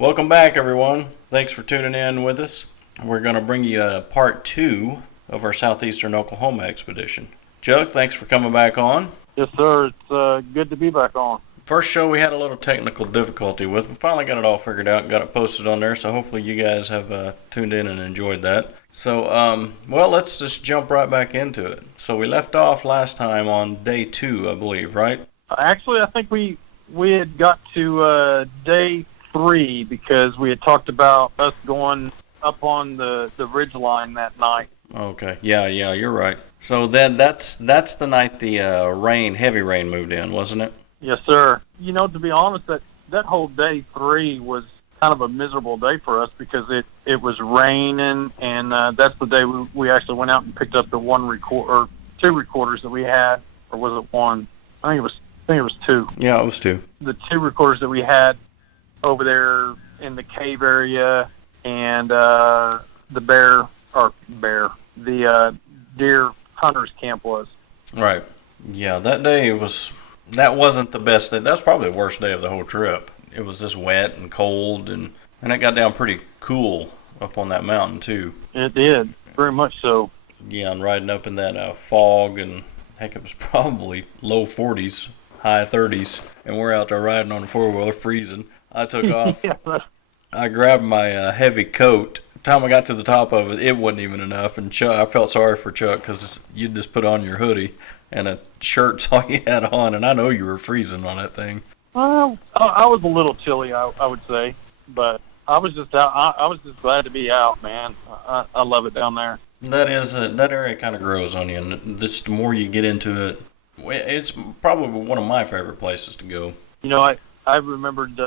Welcome back, everyone. Thanks for tuning in with us. We're going to bring you part 2 of our Southeastern Oklahoma expedition. Chuck, thanks for coming back on. Yes, sir. It's good to be back on. First show we had a little technical difficulty with. We finally got it all figured out and got it posted on there, so hopefully you guys have tuned in and enjoyed that. So, let's just jump right back into it. So we left off last time on day 2, I believe, right? Actually, I think we had got to day 3 because we had talked about us going up on the ridge line that night. Okay, yeah, you're right. So then that's the night the heavy rain moved in, wasn't it? Yes, sir. You know, to be honest, that whole day 3 was kind of a miserable day for us because it was raining, and that's the day we actually went out and picked up the 2 recorders that we had, or was it 1? I think it was 2. Yeah, it was 2. The 2 recorders that we had over there in the cave area, and the deer hunters camp was. Right. Yeah, that wasn't the best day. That was probably the worst day of the whole trip. It was just wet and cold, and it got down pretty cool up on that mountain too. It did, very much so. Yeah, and riding up in that fog, and heck, it was probably low 40s, high 30s, and we're out there riding on a 4-wheeler freezing. I took off. Yeah. I grabbed my heavy coat. The time I got to the top of it, it wasn't even enough. And Chuck, I felt sorry for Chuck because you just put on your hoodie and a shirt's all you had on, and I know you were freezing on that thing. Well, I was a little chilly, I would say, but I was just out. I was just glad to be out, man. I love it down there. That area kind of grows on you, and the more you get into it, it's probably one of my favorite places to go. You know, I remembered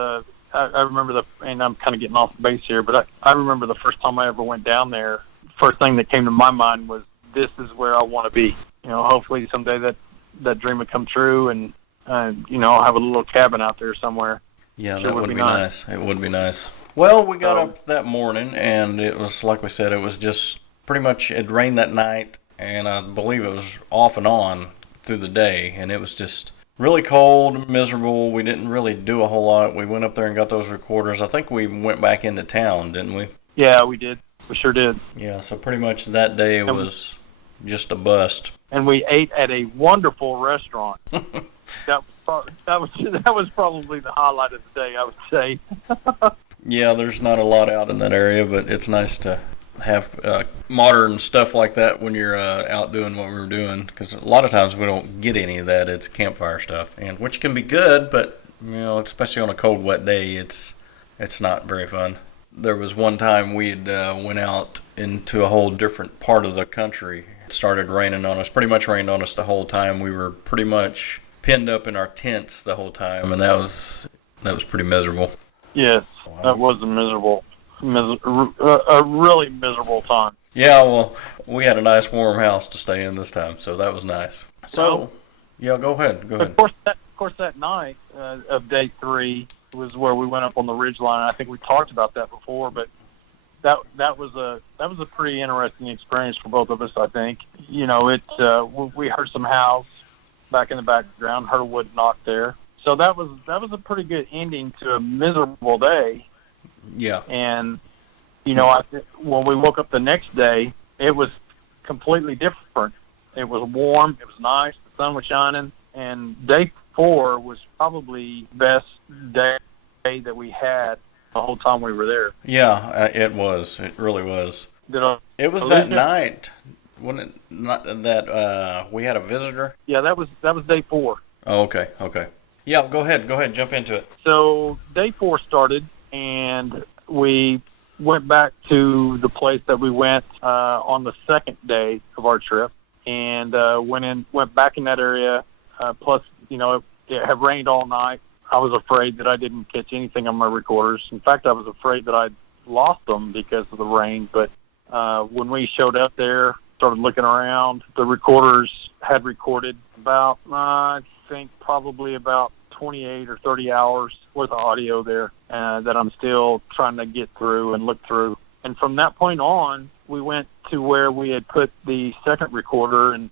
and I'm kind of getting off the base here, but I remember the first time I ever went down there. First thing that came to my mind was, this is where I want to be. You know, hopefully someday that dream would come true, and I'll have a little cabin out there somewhere. Yeah, that would be nice. It would be nice. Well, we got up that morning, and it was, like we said, it was just pretty much, it rained that night, and I believe it was off and on through the day, and it was just really cold, miserable. We didn't really do a whole lot. We went up there and got those recorders. I think we went back into town, didn't we? Yeah, we did. We sure did. Yeah, so pretty much that day was just a bust. And we ate at a wonderful restaurant. that was probably the highlight of the day, I would say. Yeah, there's not a lot out in that area, but it's nice to have modern stuff like that when you're out doing what we're doing, because a lot of times we don't get any of that. It's campfire stuff, and which can be good, but especially on a cold, wet day, it's not very fun. There was one time we'd went out into a whole different part of the country. It started raining on us, pretty much rained on us the whole time. We were pretty much pinned up in our tents the whole time, and that was pretty miserable. Yes, that was a really miserable time. Yeah, well, we had a nice warm house to stay in this time, so that was nice. So, yeah, go ahead. Of course, that night of day 3 was where we went up on the ridge line. I think we talked about that before, but that was a pretty interesting experience for both of us. I think we heard some howls back in the background, heard a wood knock there. So that was a pretty good ending to a miserable day. Yeah. And when we woke up the next day, it was completely different. It was warm. It was nice. The sun was shining. And day 4 was probably the best day that we had the whole time we were there. Yeah, it was. It really was. It was that night. Wasn't it not that we had a visitor? Yeah, that was day 4. Oh, okay. Yeah, go ahead, jump into it. So day 4 started, and we went back to the place that we went on the second day of our trip, and went back in that area. Plus, it had rained all night. I was afraid that I didn't catch anything on my recorders. In fact, I was afraid that I'd lost them because of the rain. But when we showed up there, started looking around, the recorders had recorded about, I think, probably about 28 or 30 hours worth of audio there that I'm still trying to get through and look through. And from that point on, we went to where we had put the second recorder. And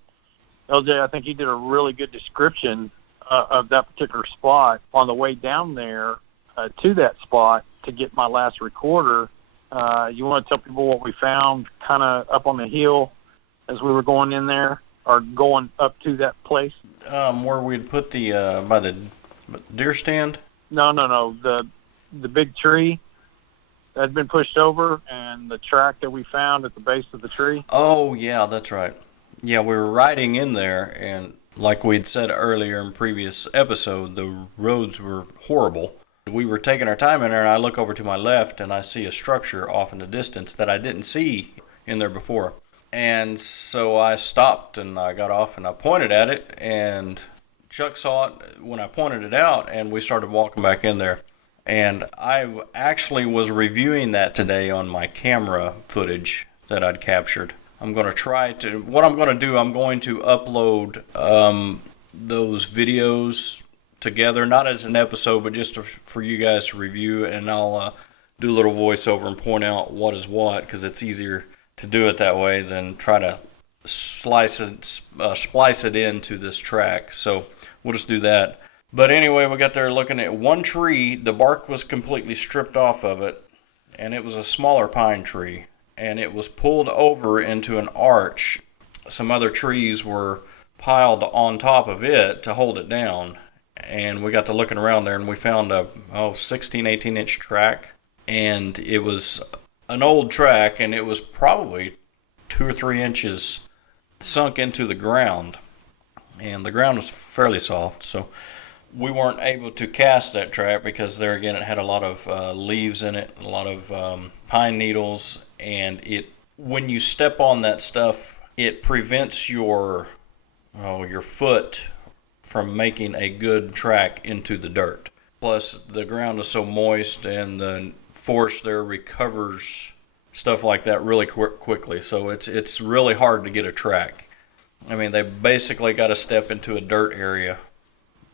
LJ, I think you did a really good description of that particular spot. On the way down there, to that spot to get my last recorder. You want to tell people what we found kind of up on the hill as we were going in there, or going up to that place? Where we'd put the by the deer stand? No. The big tree that had been pushed over, and the track that we found at the base of the tree. Oh, yeah, that's right. Yeah, we were riding in there, and like we'd said earlier in previous episode, the roads were horrible. We were taking our time in there, and I look over to my left, and I see a structure off in the distance that I didn't see in there before. And so I stopped, and I got off, and I pointed at it, and Chuck saw it when I pointed it out, and we started walking back in there. And I actually was reviewing that today on my camera footage that I'd captured. I'm going to what I'm going to do, I'm going to upload those videos together, not as an episode, but just for you guys to review, and I'll do a little voiceover and point out what is what, because it's easier to do it that way than try to splice it into this track. So we'll just do that. But anyway, we got there looking at one tree. The bark was completely stripped off of it, and it was a smaller pine tree, and it was pulled over into an arch. Some other trees were piled on top of it to hold it down, and we got to looking around there, and we found a 16, 18-inch track, and it was an old track, and it was probably 2 or 3 inches sunk into the ground, and the ground was fairly soft, so we weren't able to cast that track because there again it had a lot of leaves in it, a lot of pine needles, and when you step on that stuff, it prevents your foot from making a good track into the dirt. Plus the ground is so moist, and the force there recovers stuff like that really quickly, so it's really hard to get a track. I mean, they basically got to step into a dirt area,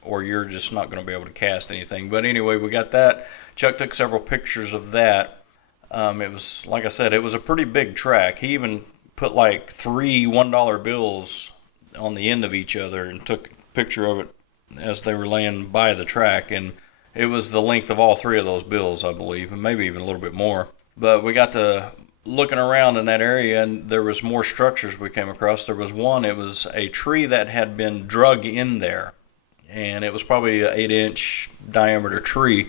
or you're just not going to be able to cast anything. But anyway, we got that. Chuck took several pictures of that. It was, like I said, it was a pretty big track. He even put like 3 $1 bills on the end of each other and took a picture of it as they were laying by the track. And it was the length of all 3 of those bills, I believe, and maybe even a little bit more. But we got to looking around in that area, and there was more structures we came across. There was one, it was a tree that had been drug in there, and it was probably an 8-inch diameter tree,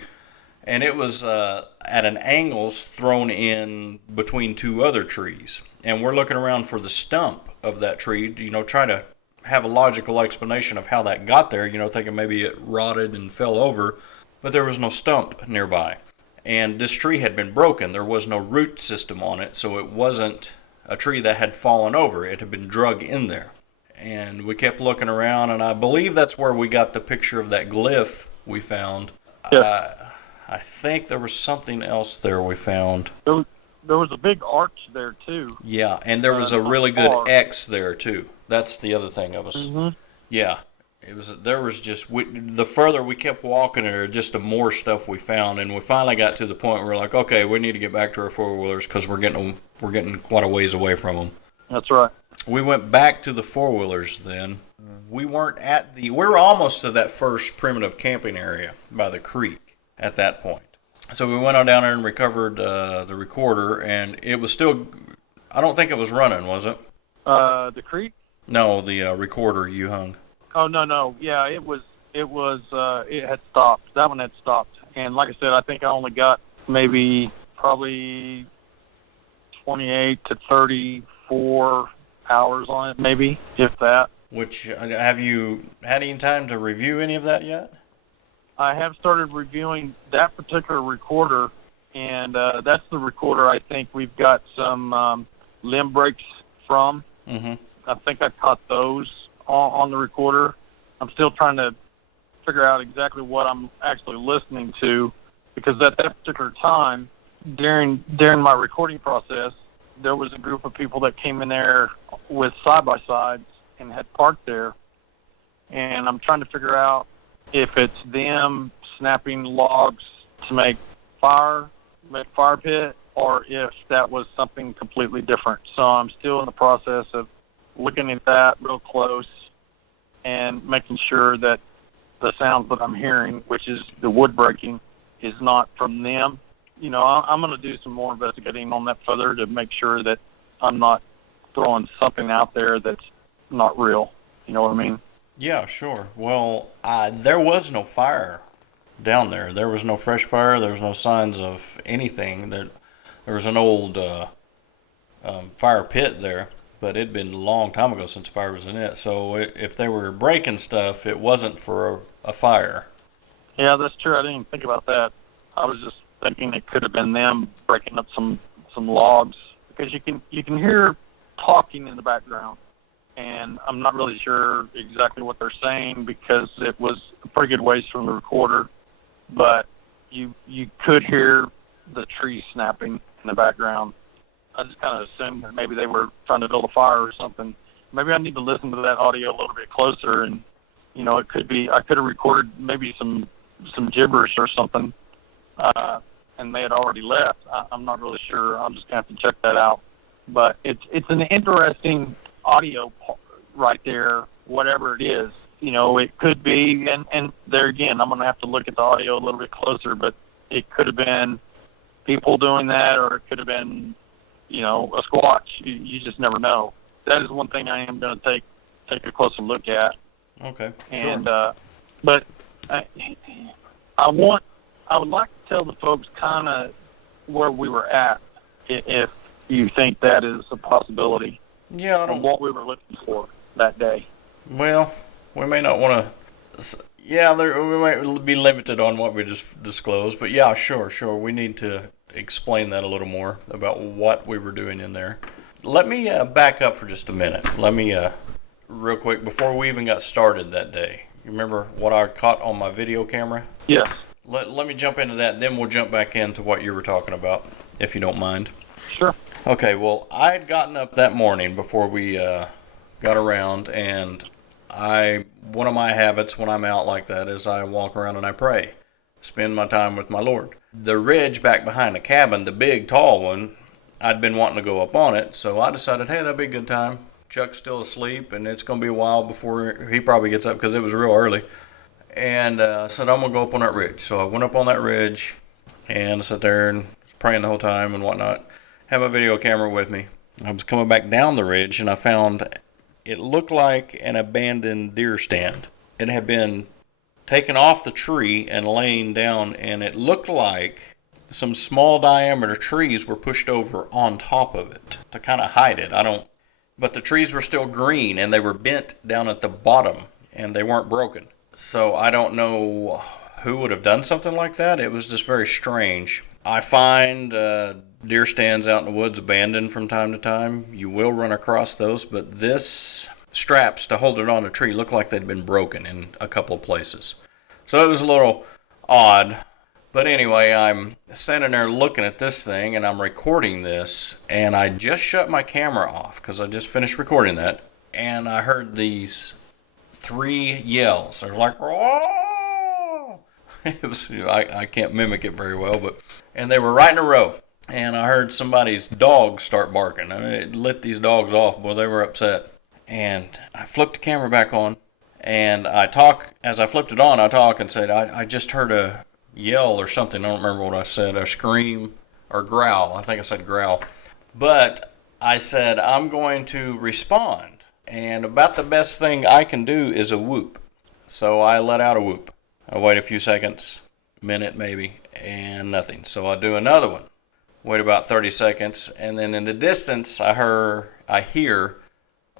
and it was at an angle thrown in between 2 other trees. And we're looking around for the stump of that tree, try to have a logical explanation of how that got there, thinking maybe it rotted and fell over, but there was no stump nearby. And this tree had been broken. There was no root system on it, so it wasn't a tree that had fallen over. It had been drug in there. And we kept looking around, and I believe that's where we got the picture of that glyph we found. Yeah. I think there was something else there we found. There was a big arch there, too. Yeah, and there was a really good X there, too. That's the other thing of us. Mm-hmm. Yeah. The further we kept walking, there was just the more stuff we found, and we finally got to the point where we're like, okay, we need to get back to our 4-wheelers because we're getting quite a ways away from them. That's right. We went back to the 4-wheelers then. We were almost to that first primitive camping area by the creek at that point. So we went on down there and recovered the recorder, and it was still, I don't think it was running, was it? The creek? No, the recorder you hung. Oh, no. Yeah, it had stopped. That one had stopped. And like I said, I think I only got probably 28 to 34 hours on it, maybe, if that. Which, have you had any time to review any of that yet? I have started reviewing that particular recorder, and that's the recorder I think we've got some limb breaks from. Mm-hmm. I think I caught those on the recorder. I'm still trying to figure out exactly what I'm actually listening to, because at that particular time, during my recording process, there was a group of people that came in there with side-by-sides and had parked there, and I'm trying to figure out if it's them snapping logs to make fire pit, or if that was something completely different. So I'm still in the process of looking at that real close and making sure that the sounds that I'm hearing, which is the wood breaking, is not from them. I'm going to do some more investigating on that further to make sure that I'm not throwing something out there that's not real. You know what I mean? Yeah, sure. Well, there was no fire down there. There was no fresh fire. There was no signs of anything. There was an old fire pit there, but it'd been a long time ago since fire was in it. So if they were breaking stuff, it wasn't for a fire. Yeah, that's true. I didn't even think about that. I was just thinking it could have been them breaking up some logs, because you can hear talking in the background, and I'm not really sure exactly what they're saying because it was a pretty good ways from the recorder, but you could hear the trees snapping in the background. I just kind of assumed that maybe they were trying to build a fire or something. Maybe I need to listen to that audio a little bit closer, and it could be I could have recorded maybe some gibberish or something, and they had already left. I'm not really sure. I'm just gonna have to check that out. But it's an interesting audio right there, whatever it is. It could be, and there again, I'm gonna have to look at the audio a little bit closer. But it could have been people doing that, or it could have been, a squatch. You just never know. That is one thing I am gonna take a closer look at. Okay. And sure. but I would like to tell the folks kind of where we were at, if you think that is a possibility. Yeah, from what we were looking for that day. Well, we may not want to. Yeah, we might be limited on what we just disclosed, but yeah, sure. We need to explain that a little more about what we were doing in there. Let me back up for just a minute. Let me, real quick, before we even got started that day. You remember what I caught on my video camera? Yes. Let me jump into that, then we'll jump back into what you were talking about, if you don't mind. Sure. Okay, well, I had gotten up that morning before we got around, and one of my habits when I'm out like that is I walk around and I pray, spend my time with my Lord. The ridge back behind the cabin, the big, tall one, I'd been wanting to go up on it, so I decided, hey, that'd be a good time. Chuck's still asleep, and it's going to be a while before he probably gets up because it was real early. And I said, I'm going to go up on that ridge. So I went up on that ridge and sat there and was praying the whole time and whatnot. Had my video camera with me. I was coming back down the ridge, and I found it looked like an abandoned deer stand. It had been taken off the tree and laying down, and it looked like some small diameter trees were pushed over on top of it to kind of hide it. But the trees were still green, and they were bent down at the bottom, and they weren't broken. So I don't know who would have done something like that. It was just very strange. I find deer stands out in the woods abandoned from time to time. You will run across those, but this straps to hold it on a tree looked like they'd been broken in a couple of places. So it was a little odd. But anyway, I'm standing there looking at this thing, and I'm recording this, and I just shut my camera off because I just finished recording that, and I heard these 3 yells. There's like, oh! It was, I can't mimic it very well, and they were right in a row. And I heard somebody's dog start barking. I mean, it lit these dogs off. Boy, they were upset. And I flipped the camera back on, and as I flipped it on, I talk and said, I just heard a yell or something. I don't remember what I said, a scream or growl. I think I said growl. But I said, I'm going to respond. And about the best thing I can do is a whoop. So I let out a whoop. I wait a few seconds, minute maybe, and nothing. So I do another one. Wait about 30 seconds, and then in the distance I hear,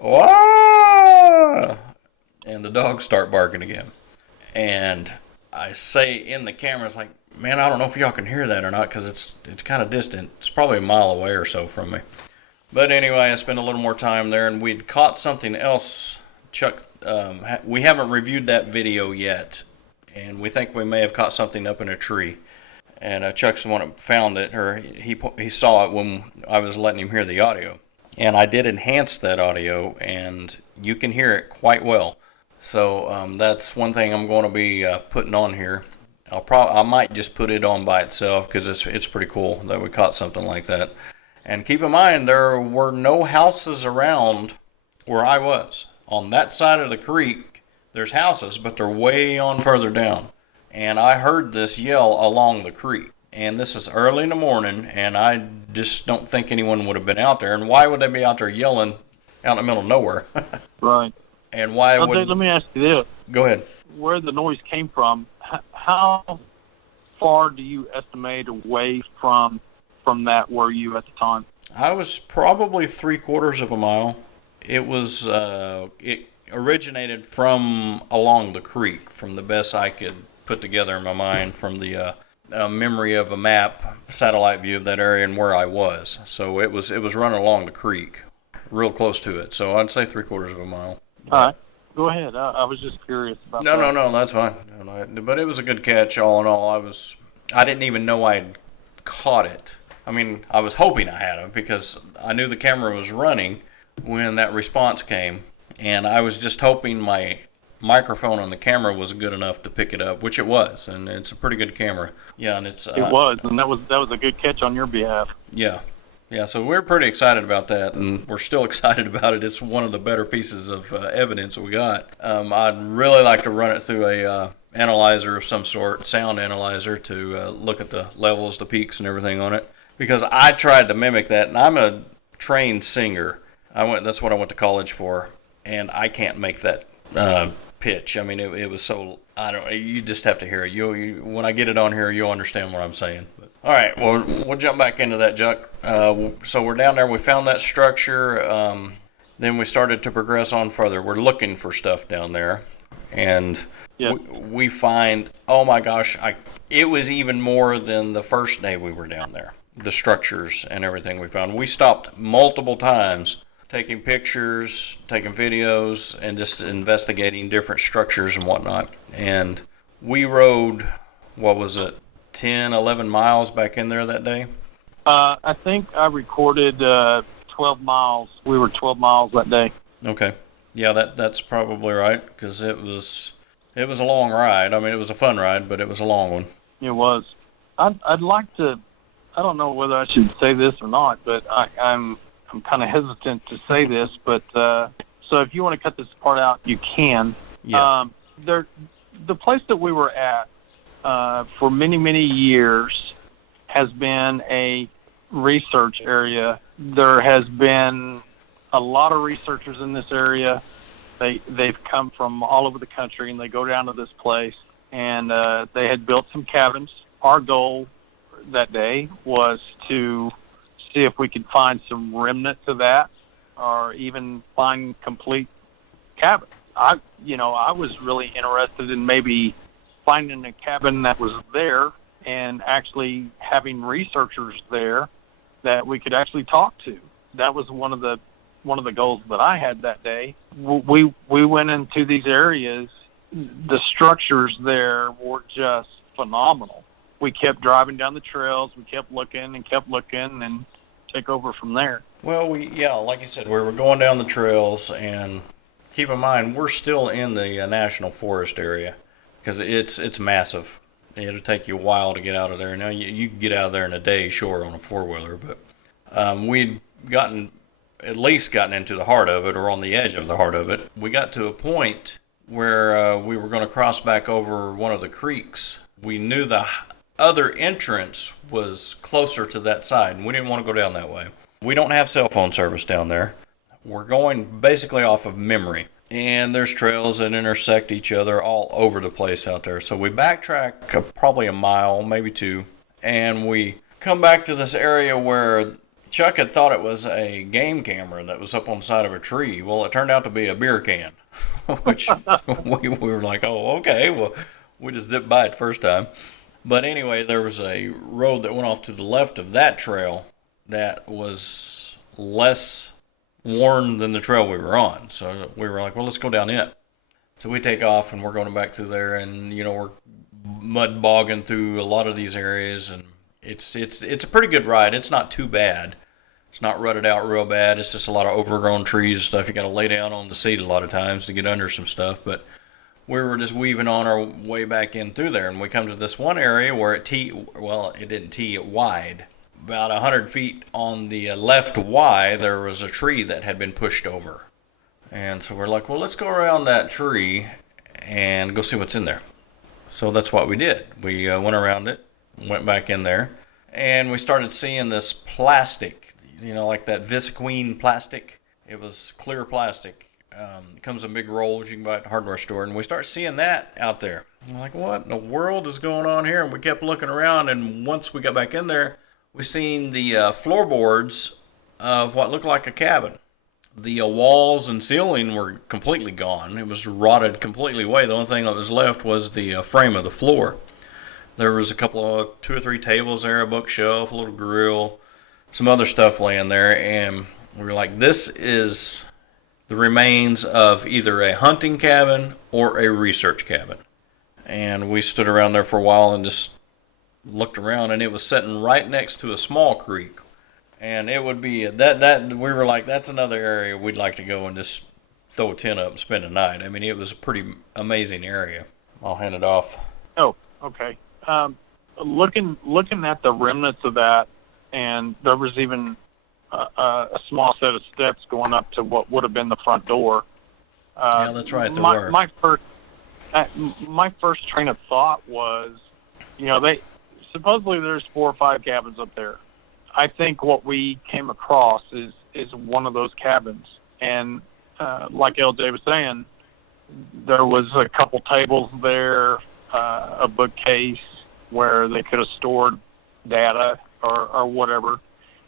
Wah! And the dogs start barking again. And I say in the camera, it's like, man, I don't know if y'all can hear that or not because it's kind of distant. It's probably a mile away or so from me. But anyway, I spent a little more time there, and we'd caught something else. Chuck, we haven't reviewed that video yet, and we think we may have caught something up in a tree. And Chuck's the one that found it, or he saw it when I was letting him hear the audio. And I did enhance that audio, and you can hear it quite well. So that's one thing I'm going to be putting on here. I might just put it on by itself because it's pretty cool that we caught something like that. And keep in mind, there were no houses around where I was. On that side of the creek, there's houses, but they're way on further down. and I heard this yell along the creek. And this is early in the morning, and I just don't think anyone would have been out there. And why would they be out there yelling out in the middle of nowhere? Right. And why Well, would... let me ask you this. Go ahead. Where the noise came from, how far do you estimate away from that were you at the time? I was probably 3/4 of a mile. It was, it originated from along the creek, from the best I could put together in my mind from the memory of a map, satellite view of that area and where I was. So it was running along the creek, real close to it. So I'd say 3/4 of a mile. All right. Go ahead. I was just curious about that. No, that's fine. But it was a good catch all in all. I didn't even know I'd caught it. I mean, I was hoping I had it because I knew the camera was running when that response came, and I was just hoping my microphone on the camera was good enough to pick it up, which it was, and it's a pretty good camera. Yeah, and it's It was, and that was a good catch on your behalf. Yeah. Yeah, so we're pretty excited about that, and we're still excited about it. It's one of the better pieces of evidence we got. I'd really like to run it through a analyzer of some sort, sound analyzer, to look at the levels, the peaks, and everything on it. Because I tried to mimic that, and I'm a trained singer. That's what I went to college for, and I can't make that pitch. I mean, it was so... You just have to hear it. When I get it on here, you'll understand what I'm saying. All right, well, we'll jump back into that, Chuck. So we're down there. We found that structure. Then we started to progress on further. We're looking for stuff down there. And we find, oh my gosh, it was even more than the first day we were down there. The structures and everything we found. We stopped multiple times taking pictures, taking videos, and just investigating different structures and whatnot. And we rode, 10, 11 miles back in there that day? I think I recorded 12 miles. We were 12 miles that day. Okay. Yeah, that's probably right, because it was a long ride. I mean, it was a fun ride, but it was a long one. It was. I'd like to... I don't know whether I should say this or not, but I'm kind of hesitant to say this. But so if you want to cut this part out, you can. Yeah. The place that we were at for many, many years has been a research area. There has been a lot of researchers in this area. They've come from all over the country, and they go down to this place, and they had built some cabins. Our goal that day was to see if we could find some remnants of that, or even find complete cabins. I was really interested in maybe finding a cabin that was there and actually having researchers there that we could actually talk to. That was one of the goals that I had that day. We went into these areas. The structures there were just phenomenal. We kept driving down the trails. We kept looking and take over from there. Well, like you said, we were going down the trails, and keep in mind, we're still in the national forest area because it's massive. It'll take you a while to get out of there. Now, you can get out of there in a day, sure, on a four-wheeler, but we'd at least gotten into the heart of it, or on the edge of the heart of it. We got to a point where we were going to cross back over one of the creeks. We knew the other entrance was closer to that side, and we didn't want to go down that way. We don't have cell phone service down there. We're going basically off of memory, and there's trails that intersect each other all over the place out there. So we backtrack probably a mile, maybe two, and we come back to this area where Chuck had thought it was a game camera that was up on the side of a tree. Well, it turned out to be a beer can, which we were like, oh, okay, well, we just zipped by it first time. But anyway, there was a road that went off to the left of that trail that was less worn than the trail we were on. So we were like, well, let's go down it. So we take off, and we're going back through there, and we're mud bogging through a lot of these areas, and it's a pretty good ride. It's not too bad. It's not rutted out real bad. It's just a lot of overgrown trees and stuff. You got to lay down on the seat a lot of times to get under some stuff, but we were just weaving on our way back in through there, and we come to this one area where it didn't tee, it wide. About 100 feet on the left Y, there was a tree that had been pushed over. And so we're like, well, let's go around that tree and go see what's in there. So that's what we did. We went around it, went back in there, and we started seeing this plastic, like that visqueen plastic. It was clear plastic. It comes in big rolls you can buy at the hardware store, and we start seeing that out there. I'm like, what in the world is going on here? And we kept looking around, and once we got back in there, we seen the floorboards of what looked like a cabin. The walls and ceiling were completely gone. It was rotted completely away. The only thing that was left was the frame of the floor. There was a couple of 2 or 3 tables there, a bookshelf, a little grill, some other stuff laying there, and we were like, this is the remains of either a hunting cabin or a research cabin. And we stood around there for a while and just looked around, and it was sitting right next to a small creek. And it would be that we were like, that's another area we'd like to go and just throw a tent up and spend a night. I mean, it was a pretty amazing area. I'll hand it off. Oh, okay. Looking at the remnants of that, and there was even a small set of steps going up to what would have been the front door. Yeah, that's right. There were. My first train of thought was, they supposedly there's 4 or 5 cabins up there. I think what we came across is one of those cabins. And like LJ was saying, there was a couple tables there, a bookcase where they could have stored data or whatever.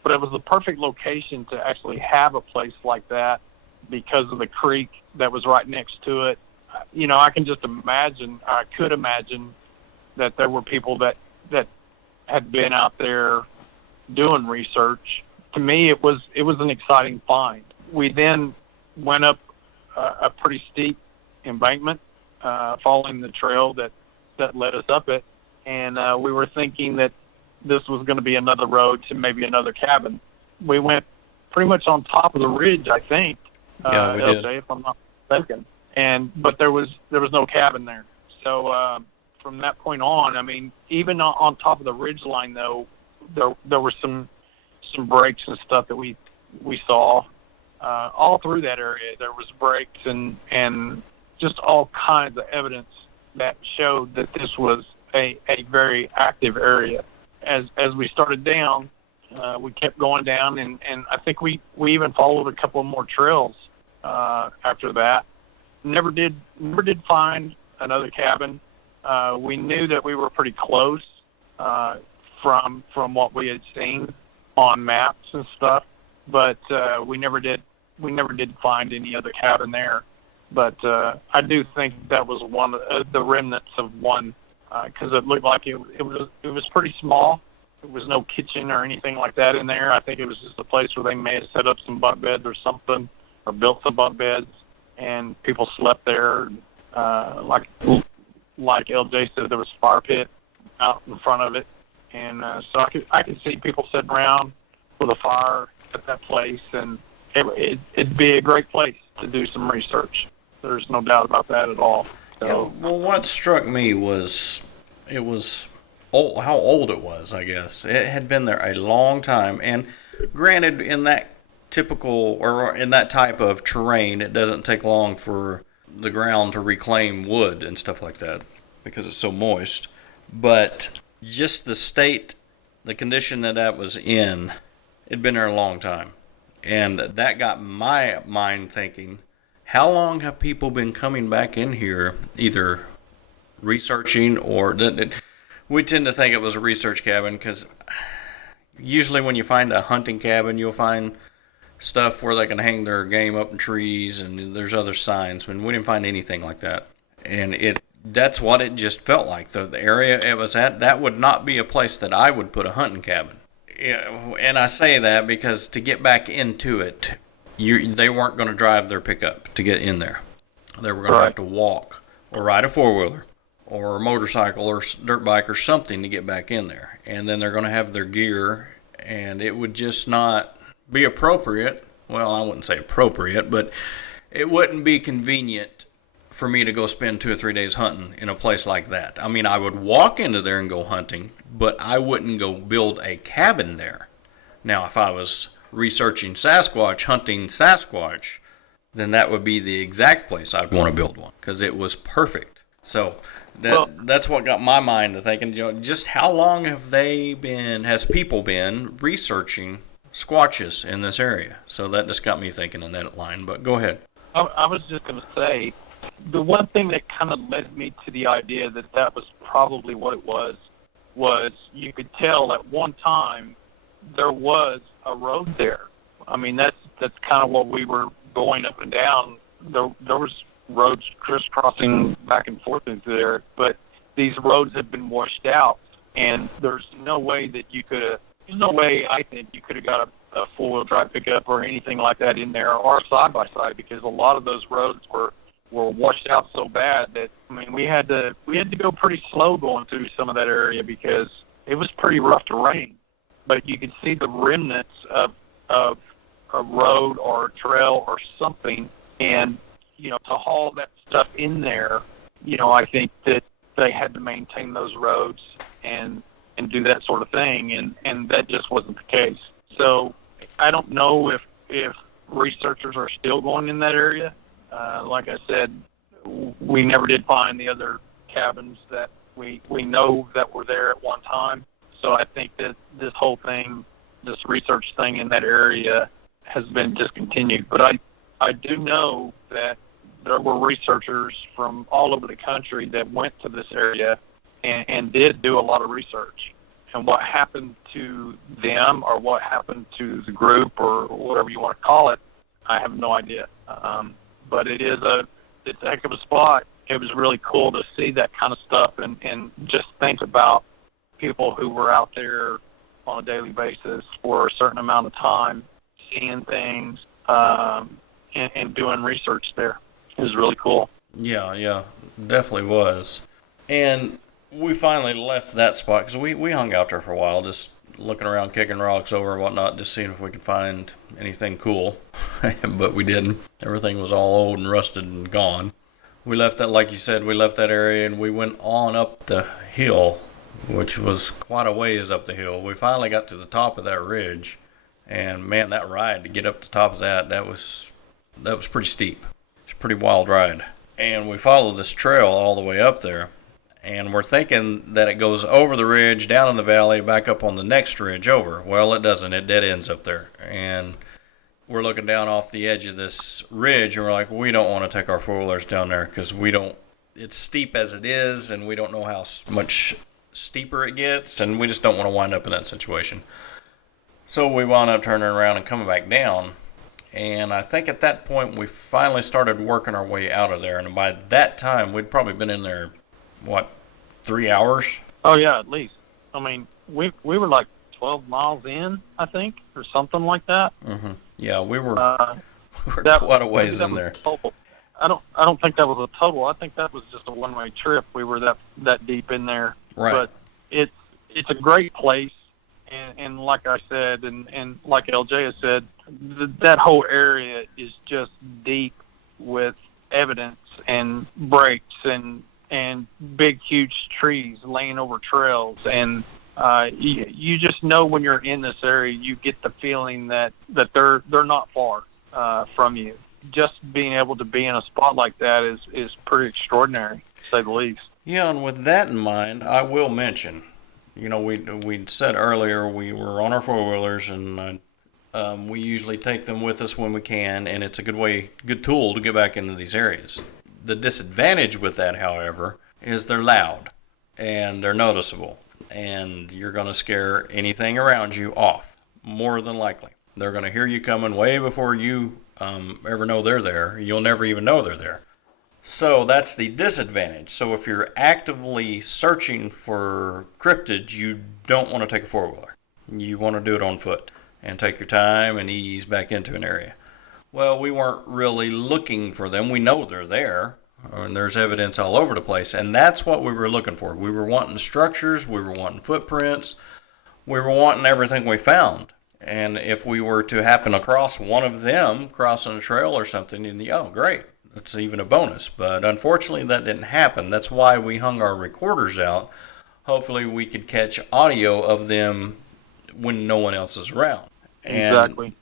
But it was the perfect location to actually have a place like that because of the creek that was right next to it. I can just imagine, I could imagine that there were people that had been out there doing research. To me, it was an exciting find. We then went up a pretty steep embankment, following the trail that led us up it, and we were thinking that this was going to be another road to maybe another cabin. We went pretty much on top of the ridge, I think. Yeah, we did. If I'm not mistaken. But there was no cabin there. So from that point on, I mean, even on top of the ridge line, though, there were some breaks and stuff that we saw all through that area. There was breaks and just all kinds of evidence that showed that this was a very active area. As we started down, we kept going down, and I think we even followed a couple more trails after that. Never did find another cabin. We knew that we were pretty close from what we had seen on maps and stuff, but we never did find any other cabin there. But I do think that was one of the remnants of one, because it looked like it was pretty small. There was no kitchen or anything like that in there. I think it was just a place where they may have set up some bunk beds or something, or built some bunk beds, and people slept there. Like LJ said, there was a fire pit out in front of it, and so I could see people sitting around with a fire at that place, and it'd be a great place to do some research. There's no doubt about that at all. So, yeah, well, what struck me was it was how old it was, I guess. It had been there a long time, and granted, in that typical or in that type of terrain, it doesn't take long for the ground to reclaim wood and stuff like that because it's so moist. But just the state, the condition that was in, it'd been there a long time. And that got my mind thinking, how long have people been coming back in here, either researching or... We tend to think it was a research cabin because usually when you find a hunting cabin, you'll find stuff where they can hang their game up in trees, and there's other signs. But we didn't find anything like that. And that's what it just felt like. The area it was at, that would not be a place that I would put a hunting cabin. And I say that because to get back into it, they weren't going to drive their pickup to get in there. They were going to have to walk or ride a four-wheeler or a motorcycle or dirt bike or something to get back in there. And then they're going to have their gear, and it would just not be appropriate. Well, I wouldn't say appropriate, but it wouldn't be convenient for me to go spend 2 or 3 days hunting in a place like that. I mean, I would walk into there and go hunting, but I wouldn't go build a cabin there. Now, if I was researching Sasquatch, hunting Sasquatch, then that would be the exact place I'd want to build one because it was perfect. So That's what got my mind to thinking, just how long has people been researching squatches in this area? So that just got me thinking in that line, but go ahead. I was just going to say, the one thing that kind of led me to the idea that was probably what it was you could tell at one time there was a road there. I mean, that's kind of what we were going up and down. There was roads crisscrossing back and forth into there, but these roads have been washed out, and there's no way I think you could have got a four-wheel drive pickup or anything like that in there, or side-by-side, because a lot of those roads were washed out so bad that, I mean, we had to go pretty slow going through some of that area because it was pretty rough terrain. But you could see the remnants of a road or a trail or something, and to haul that stuff in there, I think that they had to maintain those roads and do that sort of thing, and that just wasn't the case. So I don't know if researchers are still going in that area. Like I said, we never did find the other cabins that we know that were there at one time. So I think that this whole thing, this research thing in that area has been discontinued. But I do know that there were researchers from all over the country that went to this area and did do a lot of research. And what happened to them, or what happened to the group, or whatever you want to call it, I have no idea. But it's a heck of a spot. It was really cool to see that kind of stuff and just think about people who were out there on a daily basis for a certain amount of time, seeing things, and doing research there. It was really cool. Yeah, definitely was. And we finally left that spot because we hung out there for a while, just looking around, kicking rocks over and whatnot, just seeing if we could find anything cool. But we didn't. Everything was all old and rusted and gone. We left that, like you said, we left that area and we went on up the hill, which was quite a ways up the hill. We finally got to the top of that ridge, and man, that ride to get up the top of that was pretty steep. It's a pretty wild ride. And we followed this trail all the way up there, and we're thinking that it goes over the ridge, down in the valley, back up on the next ridge over. Well, it doesn't. It dead ends up there. And we're looking down off the edge of this ridge, and we're like, we don't want to take our four-wheelers down there because it's steep as it is, and we don't know how much steeper it gets, and we just don't want to wind up in that situation. So we wound up turning around and coming back down. And I think at that point we finally started working our way out of there. And by that time, we'd probably been in there, 3 hours? Oh, yeah, at least. I mean, we were like 12 miles in, I think, or something like that. Mm-hmm. Yeah, we were quite a ways in there. I don't think that was a total. I think that was just a one-way trip. We were that deep in there. Right. But it's a great place. And like I said, and like LJ has said, that whole area is just deep with evidence and breaks and big, huge trees laying over trails. And you just know when you're in this area, you get the feeling that they're not far from you. Just being able to be in a spot like that is pretty extraordinary, to say the least. Yeah, and with that in mind, I will mention, we said earlier we were on our four-wheelers, and we usually take them with us when we can, and it's a good tool to get back into these areas. The disadvantage with that, however, is they're loud, and they're noticeable, and you're going to scare anything around you off, more than likely. They're going to hear you coming way before you ever know they're there. You'll never even know they're there. So that's the disadvantage. So if you're actively searching for cryptids, you don't want to take a four-wheeler. You want to do it on foot and take your time and ease back into an area. Well, we weren't really looking for them. We know they're there, and there's evidence all over the place, and that's what we were looking for. We were wanting structures, we were wanting footprints, we were wanting everything we found. And if we were to happen across one of them crossing a trail or something, great. It's even a bonus. But unfortunately, that didn't happen. That's why we hung our recorders out. Hopefully, we could catch audio of them when no one else is around. Exactly.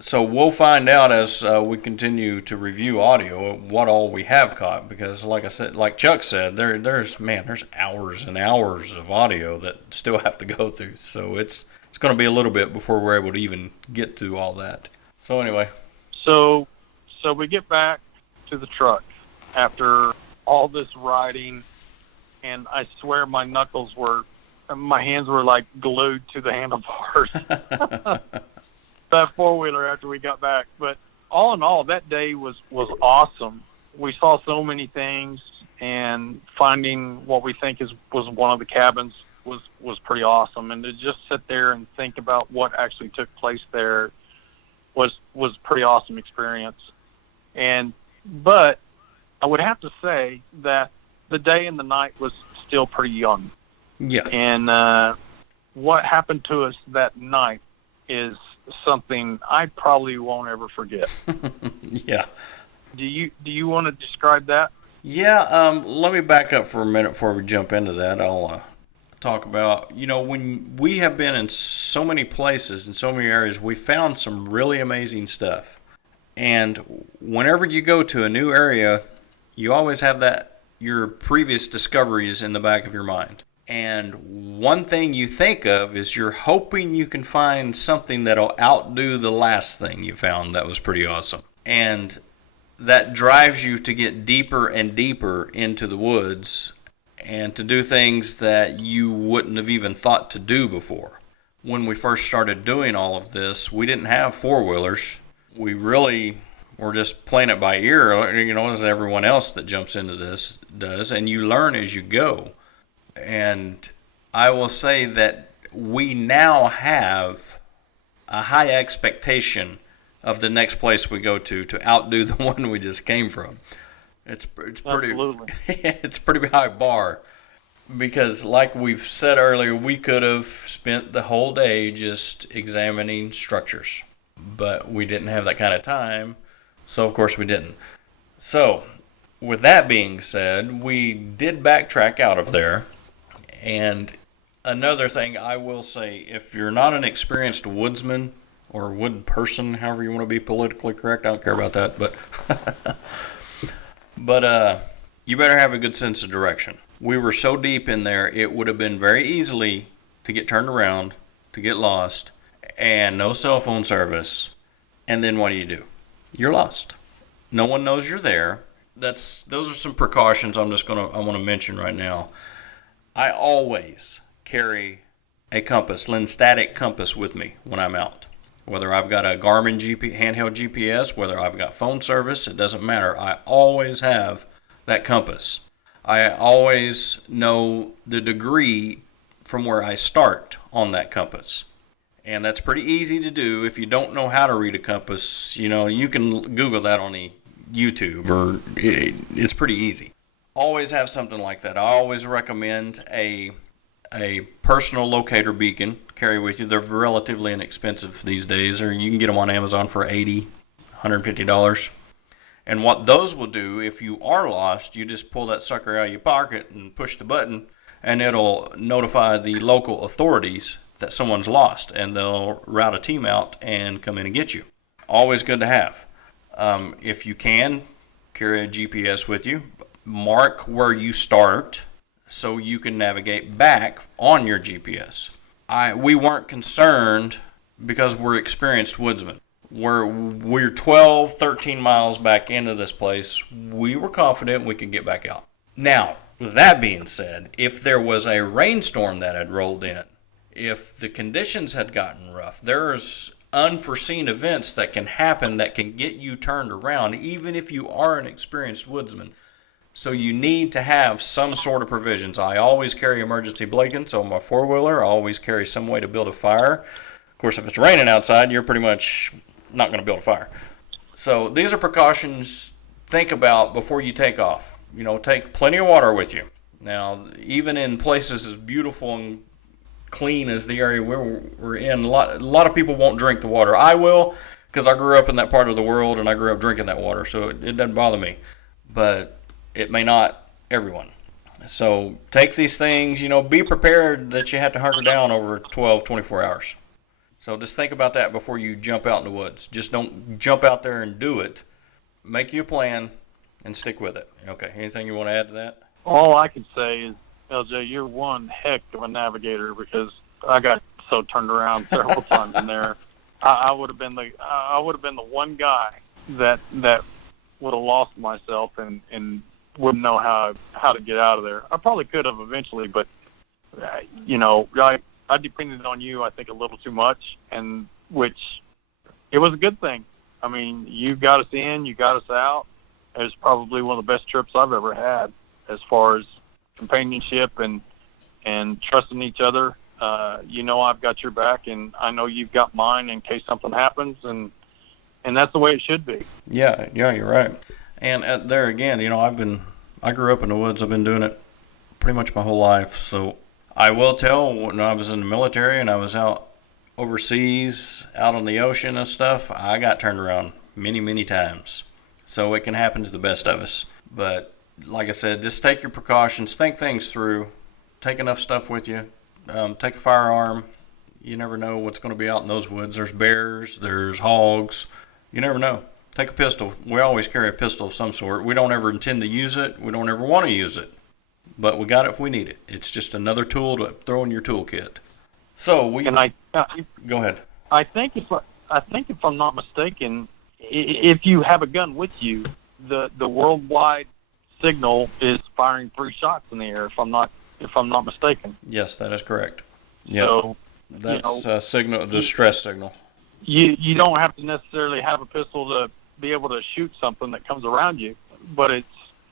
So we'll find out as we continue to review audio what all we have caught, because like I said, like Chuck said, there's hours and hours of audio that still have to go through. So it's going to be a little bit before we're able to even get to all that. So anyway, So we get back to the truck after all this riding, and I swear my hands were like glued to the handlebars. That four-wheeler after we got back. But all in all, that day was awesome. We saw so many things, and finding what we think was one of the cabins was pretty awesome. And to just sit there and think about what actually took place there was pretty awesome experience. But I would have to say that the day and the night was still pretty young. yeah, And what happened to us that night is something I probably won't ever forget. yeah. Do you want to describe that? Yeah, let me back up for a minute before we jump into that. I'll talk about, when we have been in so many places and so many areas, we found some really amazing stuff. And whenever you go to a new area, you always have your previous discoveries in the back of your mind. And one thing you think of is you're hoping you can find something that'll outdo the last thing you found that was pretty awesome. And that drives you to get deeper and deeper into the woods and to do things that you wouldn't have even thought to do before. When we first started doing all of this, we didn't have four-wheelers. We really were just playing it by ear, as everyone else that jumps into this does, and you learn as you go. And I will say that we now have a high expectation of the next place we go to outdo the one we just came from. It's pretty Absolutely. it's pretty high bar, because like we've said earlier, we could have spent the whole day just examining structures, but we didn't have that kind of time, so of course we didn't. So with that being said, we did backtrack out of there. And another thing I will say, if you're not an experienced woodsman or wood person, however you want to be politically correct, I don't care about that, but you better have a good sense of direction. We were so deep in there, it would have been very easily to get turned around, to get lost, and no cell phone service. And then what do? You're lost. No one knows you're there. Those are some precautions I want to mention right now. I always carry a compass, Linstatic compass, with me when I'm out. Whether I've got a Garmin handheld GPS, whether I've got phone service, it doesn't matter. I always have that compass. I always know the degree from where I start on that compass. And that's pretty easy to do. If you don't know how to read a compass, you can Google that on the YouTube, or it's pretty easy. Always have something like that. I always recommend a personal locator beacon carry with you. They're relatively inexpensive these days, or you can get them on Amazon for $80, $150. And what those will do, if you are lost, you just pull that sucker out of your pocket and push the button, and it'll notify the local authorities that someone's lost, and they'll route a team out and come in and get you. Always good to have. If you can, carry a GPS with you. Mark where you start so you can navigate back on your GPS. We weren't concerned because we're experienced woodsmen. We're 12, 13 miles back into this place. We were confident we could get back out. Now, with that being said, if there was a rainstorm that had rolled in, if the conditions had gotten rough, there's unforeseen events that can happen that can get you turned around, even if you are an experienced woodsman. So you need to have some sort of provisions. I always carry emergency blankets on my four-wheeler. I always carry some way to build a fire. Of course, if it's raining outside, you're pretty much not going to build a fire. So these are precautions think about before you take off. Take plenty of water with you. Now, even in places as beautiful and clean as the area we're in, a lot of people won't drink the water. I will, because I grew up in that part of the world and I grew up drinking that water, so it doesn't bother me. But it may not everyone. So take these things, be prepared that you have to hunker down over 12, 24 hours. So just think about that before you jump out in the woods. Just don't jump out there and do it. Make you a plan and stick with it. Okay, anything you want to add to that? All I can say is, LJ, you're one heck of a navigator, because I got so turned around several times in there. I would have been the one guy that would have lost myself and wouldn't know how to get out of there. I probably could have eventually, but I depended on you, I think, a little too much, and which it was a good thing. I mean, you got us in, you got us out. It was probably one of the best trips I've ever had as far as companionship and trusting each other. I've got your back, and I know you've got mine in case something happens, and that's the way it should be. Yeah, you're right. And there again, I grew up in the woods. I've been doing it pretty much my whole life. So I will tell, when I was in the military and I was out overseas, out on the ocean and stuff, I got turned around many, many times. So it can happen to the best of us. But like I said, just take your precautions, think things through, take enough stuff with you, take a firearm. You never know what's going to be out in those woods. There's bears, there's hogs. You never know. Take a pistol. We always carry a pistol of some sort. We don't ever intend to use it. We don't ever want to use it. But we got it if we need it. It's just another tool to throw in your toolkit. So go ahead. I think if I'm not mistaken, if you have a gun with you, the worldwide signal is firing 3 shots in the air. If I'm not mistaken. Yes, that is correct. Yeah, so, that's a signal, distress signal. You don't have to necessarily have a pistol to be able to shoot something that comes around you, but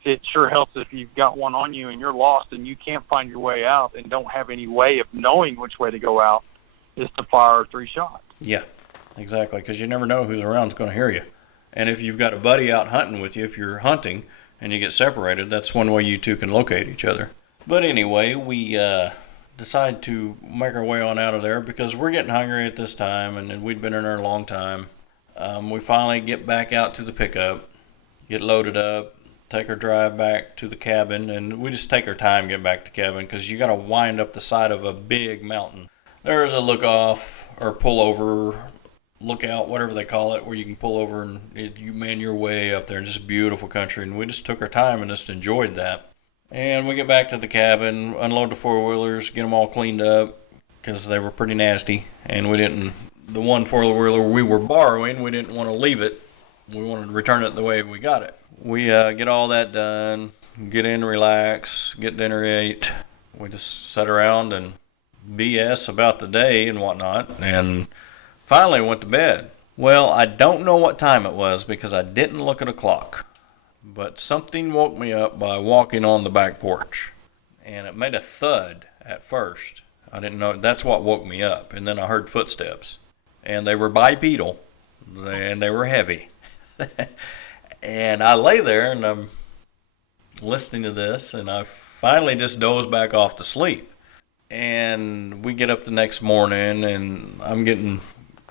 it sure helps if you've got one on you and you're lost and you can't find your way out and don't have any way of knowing which way to go out, is to fire 3 shots. Yeah, exactly, because you never know who's around is going to hear you. And if you've got a buddy out hunting with you, if you're hunting and you get separated, that's one way you two can locate each other. But anyway, we decide to make our way on out of there because we're getting hungry at this time, and we'd been in there a long time. We finally get back out to the pickup, get loaded up, take our drive back to the cabin, and we just take our time getting back to the cabin because you got to wind up the side of a big mountain. There's a look off or pull over, lookout, whatever they call it, where you can pull over and you man your way up there. Just beautiful country, and we just took our time and just enjoyed that. And we get back to the cabin, unload the 4-wheelers, get them all cleaned up because they were pretty nasty. And the one 4-wheeler we were borrowing, we didn't want to leave it. We wanted to return it the way we got it. We get all that done, get in, relax, get dinner ate. We just sat around and BS about the day and whatnot, and finally went to bed. Well, I don't know what time it was because I didn't look at a clock. But something woke me up by walking on the back porch. And it made a thud at first. I didn't know. That's what woke me up. And then I heard footsteps. And they were bipedal. And they were heavy. And I lay there and I'm listening to this. And I finally just dozed back off to sleep. And we get up the next morning and I'm getting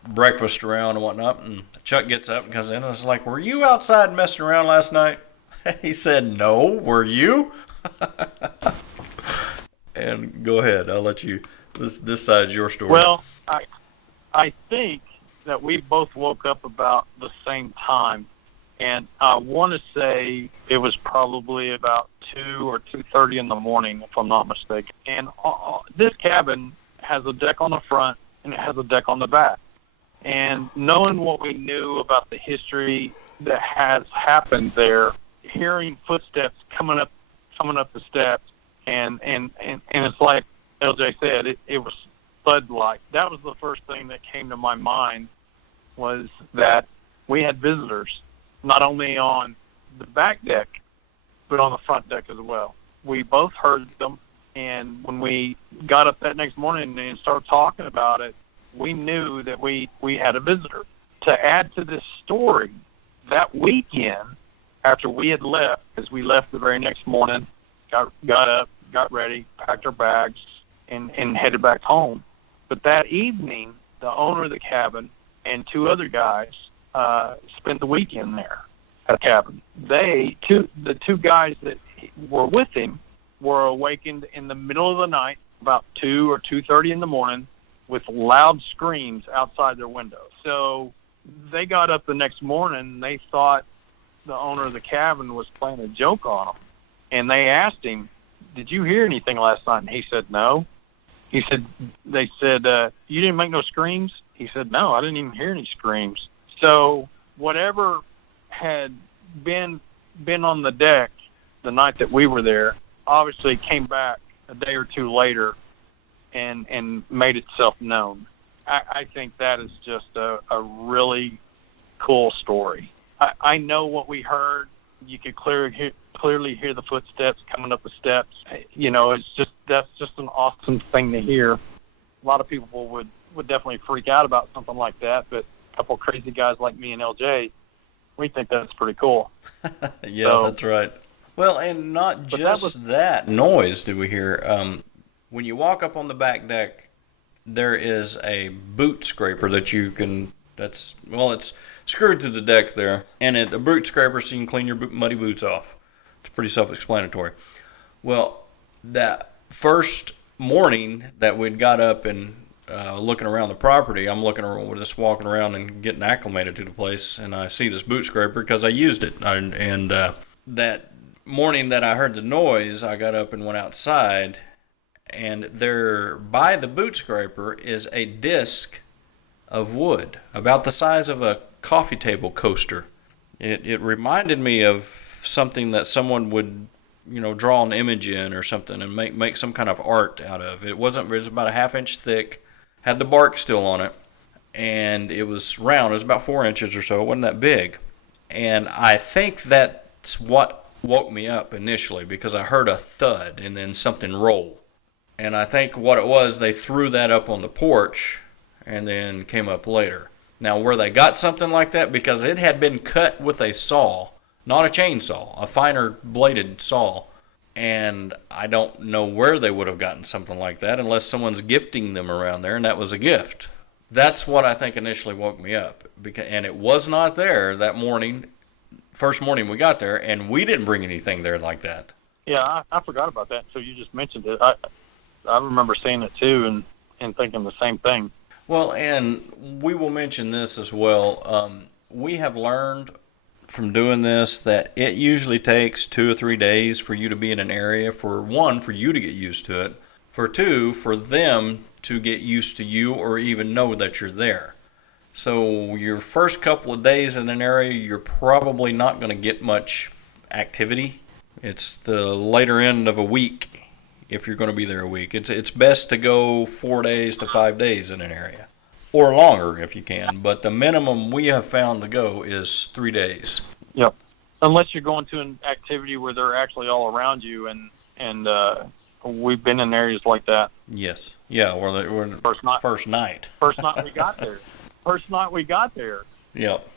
breakfast around and whatnot, and Chuck gets up and comes in and is like, "Were you outside messing around last night?" He said, "No, were you?" And go ahead, I'll let you, this side's your story. Well, I think that we both woke up about the same time, and I want to say it was probably about 2 or 2:30 in the morning, if I'm not mistaken. And this cabin has a deck on the front and it has a deck on the back. And knowing what we knew about the history that has happened there, hearing footsteps coming up the steps, and it's like LJ said, it was thud-like. That was the first thing that came to my mind, was that we had visitors, not only on the back deck, but on the front deck as well. We both heard them, and when we got up that next morning and started talking about it, we knew that we had a visitor. To add to this story, that weekend, after we had left, as we left the very next morning, got up, got ready, packed our bags, and headed back home. But that evening, the owner of the cabin and 2 other guys spent the weekend there at the cabin. The 2 guys that were with him were awakened in the middle of the night, about 2 or 2:30 in the morning, with loud screams outside their windows. So they got up the next morning and they thought the owner of the cabin was playing a joke on them. And they asked him, "Did you hear anything last night?" And he said, "No." They said, "You didn't make no screams?" He said, "No, I didn't even hear any screams." So whatever had been on the deck the night that we were there obviously came back a day or two later and made itself known. I think that is just a really cool story. I know what we heard. You could clearly hear the footsteps coming up the steps. That's just an awesome thing to hear. A lot of people would definitely freak out about something like that, but a couple crazy guys like me and LJ, we think that's pretty cool. Yeah, that's right. Well, and not just that noise do we hear. When you walk up on the back deck, there is a boot scraper that you can, it's screwed to the deck there, and a boot scraper so you can clean your muddy boots off. It's pretty self-explanatory. Well, that first morning that we'd got up and looking around the property, I'm just walking around and getting acclimated to the place, and I see this boot scraper because I used it. And that morning that I heard the noise, I got up and went outside, and there by the boot scraper is a disc of wood about the size of a coffee table coaster. It reminded me of something that someone would draw an image in or something and make some kind of art out of. It was about a half-inch thick, had the bark still on it, and it was round. It was about 4 inches or so. It wasn't that big. And I think that's what woke me up initially, because I heard a thud and then something roll. And I think what it was, they threw that up on the porch and then came up later. Now, where they got something like that, because it had been cut with a saw, not a chainsaw, a finer bladed saw. And I don't know where they would have gotten something like that unless someone's gifting them around there, and that was a gift. That's what I think initially woke me up. And it was not there that morning, first morning we got there, and we didn't bring anything there like that. Yeah, I forgot about that until you just mentioned it. I remember seeing it too and thinking the same thing. Well, and we will mention this as well. We have learned from doing this that it usually takes 2 or 3 days for you to be in an area. For one, for you to get used to it. For two, for them to get used to you or even know that you're there. So your first couple of days in an area, you're probably not going to get much activity. It's the later end of a week if you're going to be there a week. It's best to go 4 days to 5 days in an area, or longer if you can. But the minimum we have found to go is 3 days. Yep. Unless you're going to an activity where they're actually all around you, and we've been in areas like that. Yes. Yeah. We're first night. First night we got there. First night we got there. Yep.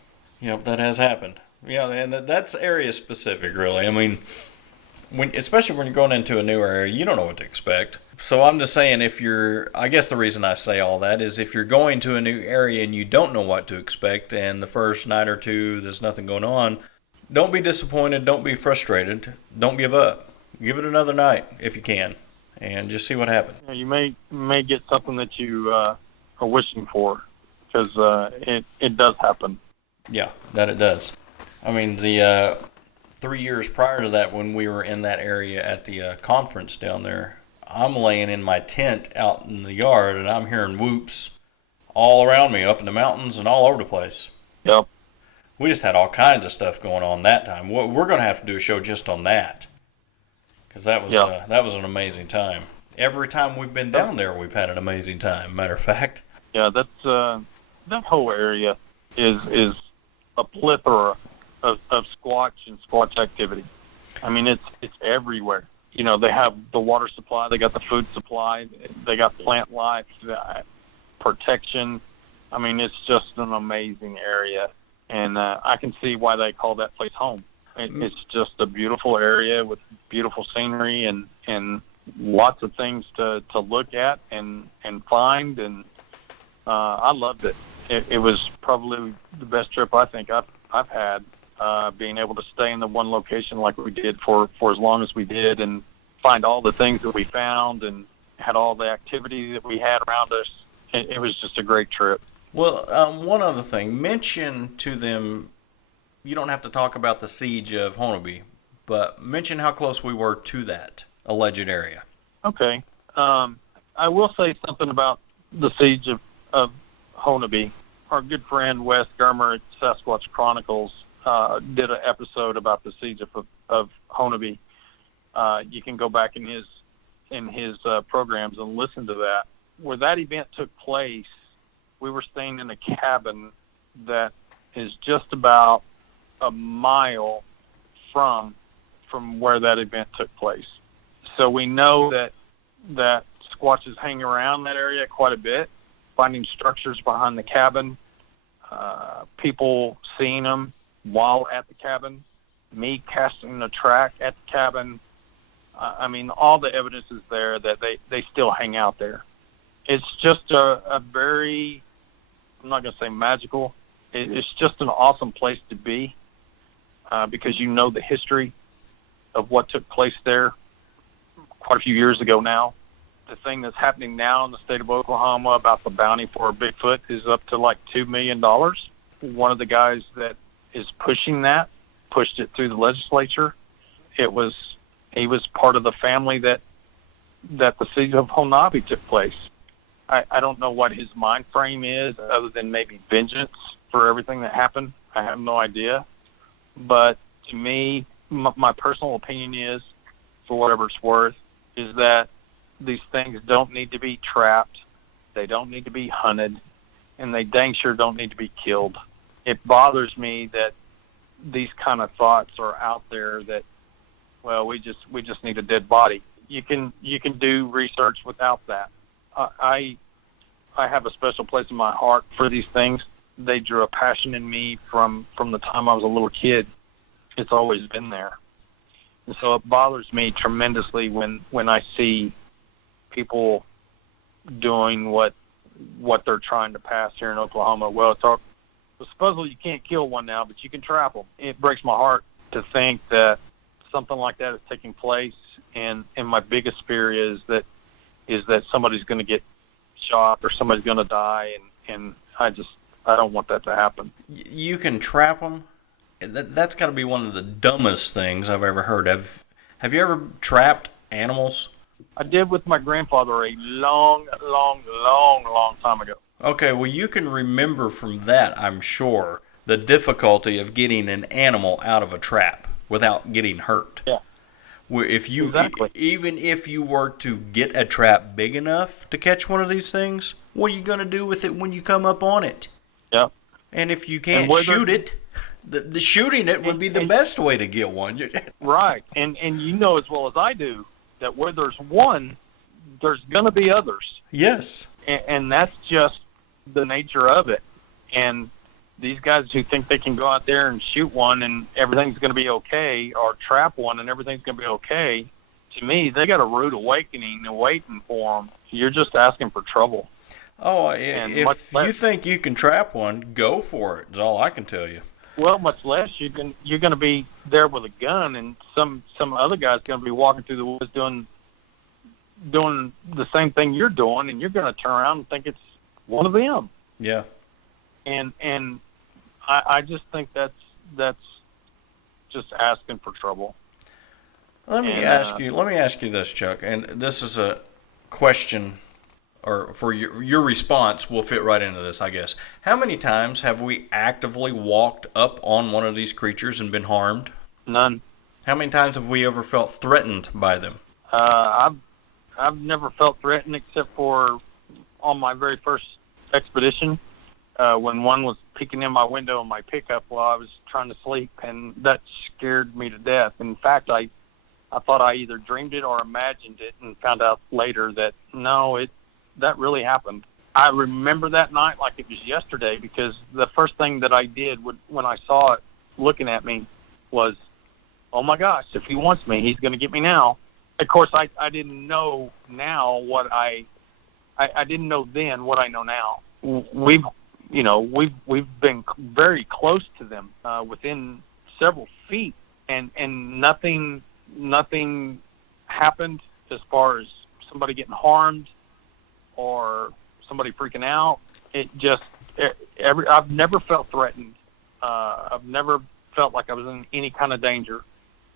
That has happened. Yeah, and that's area specific, really. I mean, especially when you're going into a new area, you don't know what to expect. So I'm just saying, I guess the reason I say all that is if you're going to a new area and you don't know what to expect, and the first night or two there's nothing going on, don't be disappointed, don't be frustrated, don't give up. Give it another night if you can, and just see what happens. You may get something that you are wishing for, because it does happen. Yeah, that it does. I mean, the 3 years prior to that, when we were in that area at the conference down there, I'm laying in my tent out in the yard, and I'm hearing whoops all around me, up in the mountains and all over the place. Yep. We just had all kinds of stuff going on that time. We're going to have to do a show just on that, because that was an amazing time. Every time we've been down there, we've had an amazing time, matter of fact. Yeah, that's that whole area is a plethora of Squatch and Squatch activity. I mean, it's everywhere. They have the water supply, they got the food supply, they got plant life, protection. I mean, it's just an amazing area, and I can see why they call that place home. It's just a beautiful area with beautiful scenery and lots of things to look at and find, and I loved it. It was probably the best trip I think I've had. Being able to stay in the one location like we did for as long as we did, and find all the things that we found, and had all the activity that we had around us. it was just a great trip. Well, one other thing. Mention to them, you don't have to talk about the siege of Honolulu, but mention how close we were to that alleged area. Okay. I will say something about the siege of Honolulu. Our good friend Wes Germer at Sasquatch Chronicles did an episode about the siege of Honolulu. You can go back in his programs and listen to that. Where that event took place, we were staying in a cabin that is just about a mile from where that event took place. So we know that squatches hang around that area quite a bit, finding structures behind the cabin, people seeing them while at the cabin, me casting a track at the cabin. I mean, all the evidence is there that they still hang out there. It's just a very, I'm not going to say magical, it's just an awesome place to be because you know the history of what took place there quite a few years ago now. The thing that's happening now in the state of Oklahoma about the bounty for Bigfoot is up to like $2 million. One of the guys that is pushing that pushed it through the legislature. He was part of the family that the siege of Honolulu took place. I don't know what his mind frame is other than maybe vengeance for everything that happened. I have no idea. But to me, my personal opinion is, for whatever it's worth, is that these things don't need to be trapped. They don't need to be hunted. And they dang sure don't need to be killed. It bothers me that these kind of thoughts are out there that, well, we just need a dead body. You can do research without that. I have a special place in my heart for these things. They drew a passion in me from the time I was a little kid. It's always been there. And so it bothers me tremendously when I see people doing what they're trying to pass here in Oklahoma. Well, supposedly you can't kill one now, but you can trap them. It breaks my heart to think that something like that is taking place, and my biggest fear is that somebody's going to get shot or somebody's going to die, and I don't want that to happen. You can trap them. That's got to be one of the dumbest things I've ever heard. Have you ever trapped animals? I did with my grandfather a long time ago. Okay, well, you can remember from that, I'm sure, the difficulty of getting an animal out of a trap without getting hurt. Yeah. Exactly. Even if you were to get a trap big enough to catch one of these things, what are you going to do with it when you come up on it? Yeah. And if you can't shoot it, the shooting it would be the best way to get one. Right. And you know as well as I do that where there's one, there's going to be others. Yes. And that's just the nature of it. And these guys who think they can go out there and shoot one and everything's going to be okay, or trap one and everything's going to be okay, to me, they got a rude awakening and waiting for them. You're just asking for trouble. Oh, if you think you can trap one, go for it, is all I can tell you. Well, much less you're going to be there with a gun, and some other guy's going to be walking through the woods doing the same thing you're doing, and you're going to turn around and think it's one of them. Yeah. And I just think that's just asking for trouble. Let me ask you this, Chuck, and this is a question, or for your response will fit right into this, I guess. How many times have we actively walked up on one of these creatures and been harmed? None. How many times have we ever felt threatened by them? I've never felt threatened except for on my very first expedition, when one was peeking in my window in my pickup while I was trying to sleep, and that scared me to death. In fact, I thought I either dreamed it or imagined it, and found out later that no, that really happened. I remember that night like it was yesterday, because the first thing that I did when I saw it looking at me was, oh my gosh, if he wants me, he's going to get me now. Of course, I didn't know now what I didn't know then what I know now. We've been very close to them, within several feet, and nothing happened as far as somebody getting harmed or somebody freaking out. I've never felt threatened. I've never felt like I was in any kind of danger,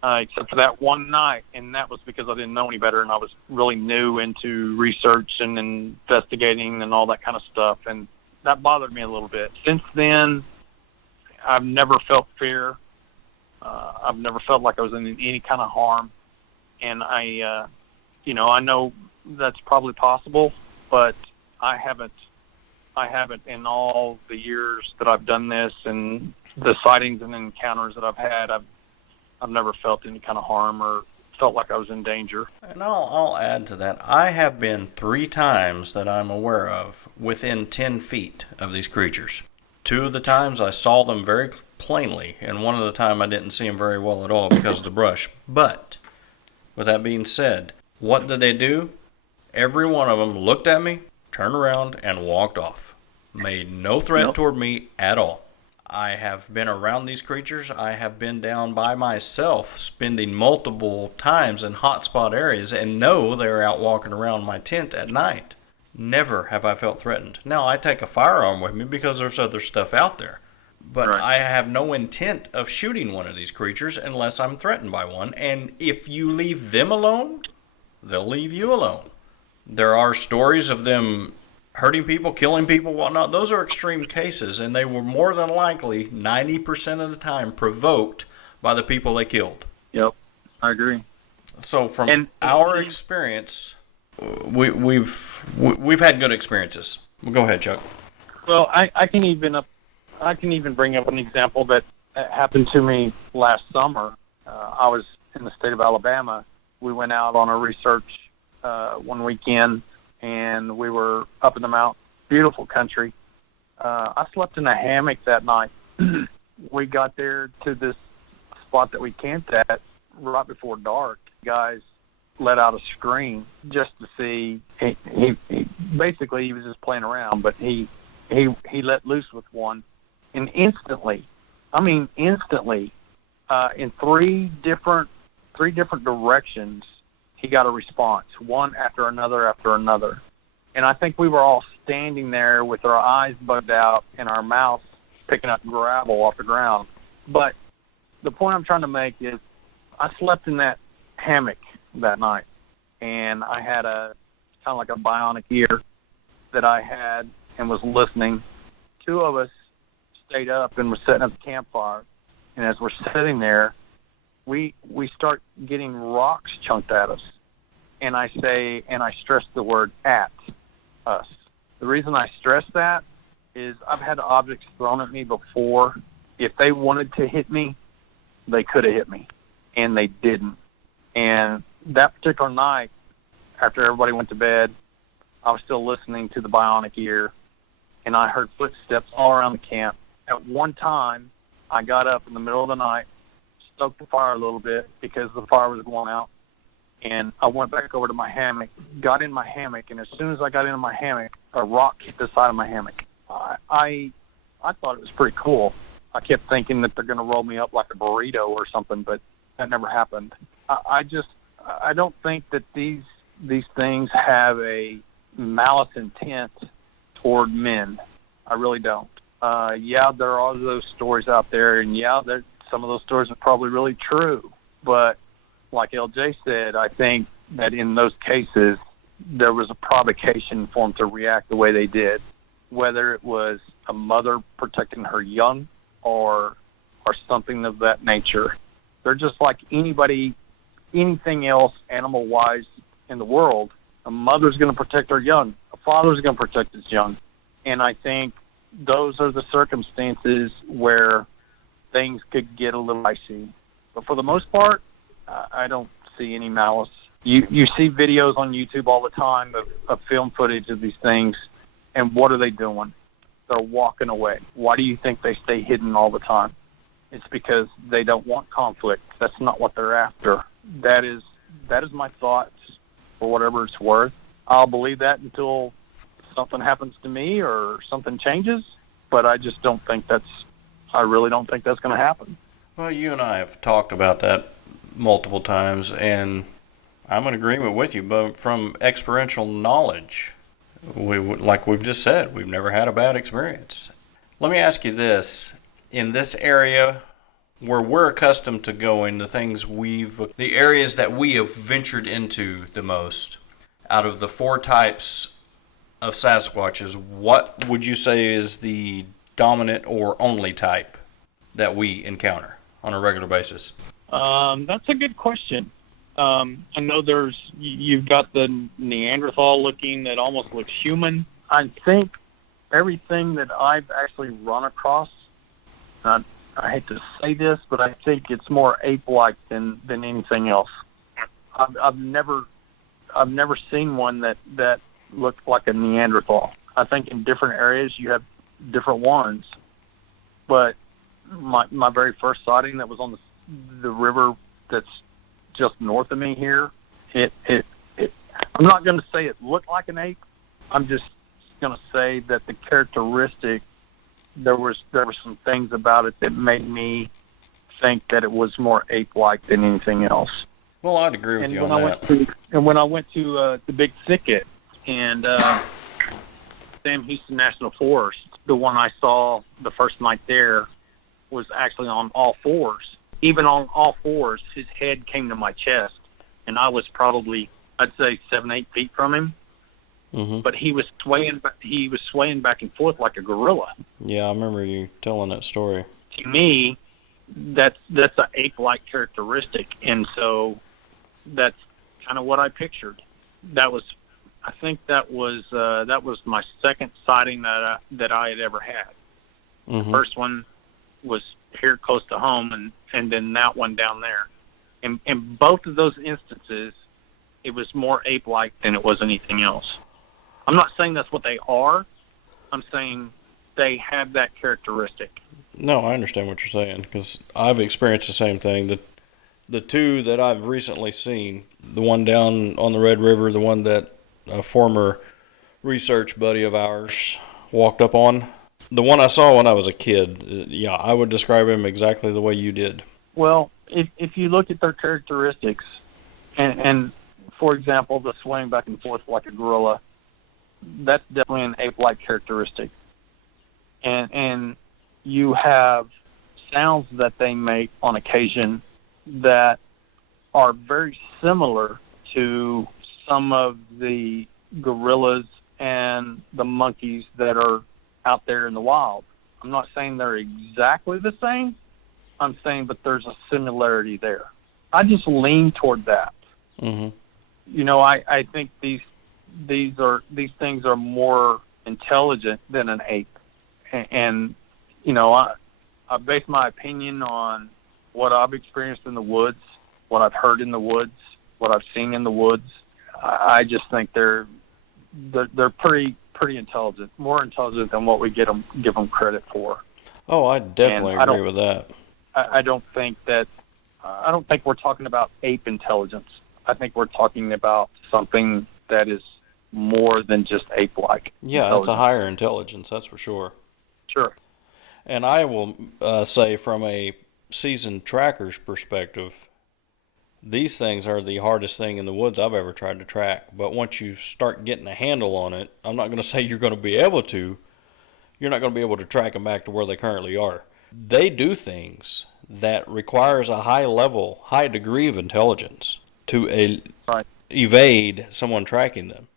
except for that one night, and that was because I didn't know any better, and I was really new into research and investigating and all that kind of stuff, and that bothered me a little bit. Since then, I've never felt fear. I've never felt like I was in any kind of harm, and I know that's probably possible, but I haven't in all the years that I've done this and the sightings and encounters that I've had. I've never felt any kind of harm or felt like I was in danger. And I'll add to that. I have been 3 times that I'm aware of within 10 feet of these creatures. 2 of the times I saw them very plainly, and 1 of the time I didn't see them very well at all because of the brush. But, with that being said, what did they do? Every one of them looked at me, turned around, and walked off. Made no threat toward me at all. I have been around these creatures. I have been down by myself, spending multiple times in hotspot areas, and know they're out walking around my tent at night. Never have I felt threatened. Now, I take a firearm with me because there's other stuff out there. But right. I have no intent of shooting one of these creatures unless I'm threatened by one. And if you leave them alone, they'll leave you alone. There are stories of them hurting people, killing people, whatnot. Those are extreme cases, and they were more than likely 90% of the time provoked by the people they killed. Yep, I agree. So from our experience, we've had good experiences. Well, go ahead, Chuck. Well, I can even bring up an example that happened to me last summer. I was in the state of Alabama. We went out on a research one weekend, and we were up in the mountains, beautiful country. I slept in a hammock that night. We got there to this spot that we camped at right before dark. Guys let out a scream just to see. He basically, he was just playing around, but he let loose with one, and instantly, in three different directions, he got a response, one after another. And I think we were all standing there with our eyes bugged out and our mouths picking up gravel off the ground. But the point I'm trying to make is I slept in that hammock that night, and I had a kind of like a bionic ear that I had and was listening. 2 of us stayed up and were setting up the campfire. And as we're sitting there, we start getting rocks chunked at us. And I stress the word at us. The reason I stress that is I've had objects thrown at me before. If they wanted to hit me, they could have hit me, and they didn't. And that particular night, after everybody went to bed, I was still listening to the bionic ear, and I heard footsteps all around the camp. At one time, I got up in the middle of the night, stoked the fire a little bit because the fire was going out, and I went back over to my hammock, got in my hammock, and as soon as I got into my hammock, a rock hit the side of my hammock. I thought it was pretty cool. I kept thinking that they're going to roll me up like a burrito or something, but that never happened. I don't think that these things have a malice intent toward men. I really don't. Yeah, there are those stories out there, and yeah, some of those stories are probably really true. But like LJ said, I think that in those cases, there was a provocation for them to react the way they did, whether it was a mother protecting her young or something of that nature. They're just like anything else animal-wise in the world. A mother's going to protect her young. A father's going to protect his young. And I think those are the circumstances where things could get a little icy. But for the most part, I don't see any malice. You see videos on YouTube all the time of film footage of these things, and what are they doing? They're walking away. Why do you think they stay hidden all the time? It's because they don't want conflict. That's not what they're after. That is my thoughts for whatever it's worth. I'll believe that until something happens to me or something changes, but I really don't think that's going to happen. Well, you and I have talked about that multiple times, and I'm in agreement with you, but from experiential knowledge, Like we've just said, we've never had a bad experience. Let me ask you this. In this area where we're accustomed to going, the areas that we have ventured into the most, out of the four types of Sasquatches, what would you say is the dominant or only type that we encounter on a regular basis? That's a good question. I know you've got the Neanderthal looking that almost looks human. I think everything that I've actually run across, I hate to say this, but I think it's more ape-like than anything else. I've never seen one that looked like a Neanderthal. I think in different areas you have different ones, but my very first sighting that was on the river that's just north of me here, I'm not going to say it looked like an ape. I'm just going to say that the characteristic, there were some things about it that made me think that it was more ape-like than anything else. Well, I'd agree with you on that. And when I went to the Big Thicket and Sam Houston National Forest, the one I saw the first night there was actually on all fours. Even on all fours, his head came to my chest, and I was probably, I'd say, 7-8 feet from him. Mm-hmm. But he was swaying back and forth like a gorilla. Yeah, I remember you telling that story. To me, that's an ape-like characteristic, and so that's kind of what I pictured. I think that was my second sighting that I had ever had. Mm-hmm. The first one was here close to home, and then that one down there. In both of those instances, it was more ape-like than it was anything else. I'm not saying that's what they are. I'm saying they have that characteristic. No, I understand what you're saying, because I've experienced the same thing. The two that I've recently seen, the one down on the Red River, the one that a former research buddy of ours walked up on, the one I saw when I was a kid, yeah, I would describe him exactly the way you did. Well, if you look at their characteristics, and for example, the swaying back and forth like a gorilla, that's definitely an ape-like characteristic. And you have sounds that they make on occasion that are very similar to some of the gorillas and the monkeys that are out there in the wild. I'm not saying they're exactly the same. I'm saying, but there's a similarity there. I just lean toward that. Mm-hmm. You know, I think these things are more intelligent than an ape, and you know, I base my opinion on what I've experienced in the woods, what I've heard in the woods, what I've seen in the woods. I just think they're pretty intelligent, more intelligent than what we give them credit for. Oh, I definitely agree with that. I don't think we're talking about ape intelligence. I think we're talking about something that is more than just ape-like. Yeah, it's a higher intelligence, that's for sure. Sure. And I will say, from a seasoned tracker's perspective, these things are the hardest thing in the woods I've ever tried to track. But once you start getting a handle on it, I'm not going to say you're going to be able to. You're not going to be able to track them back to where they currently are. They do things that requires a high degree of intelligence to evade someone tracking them.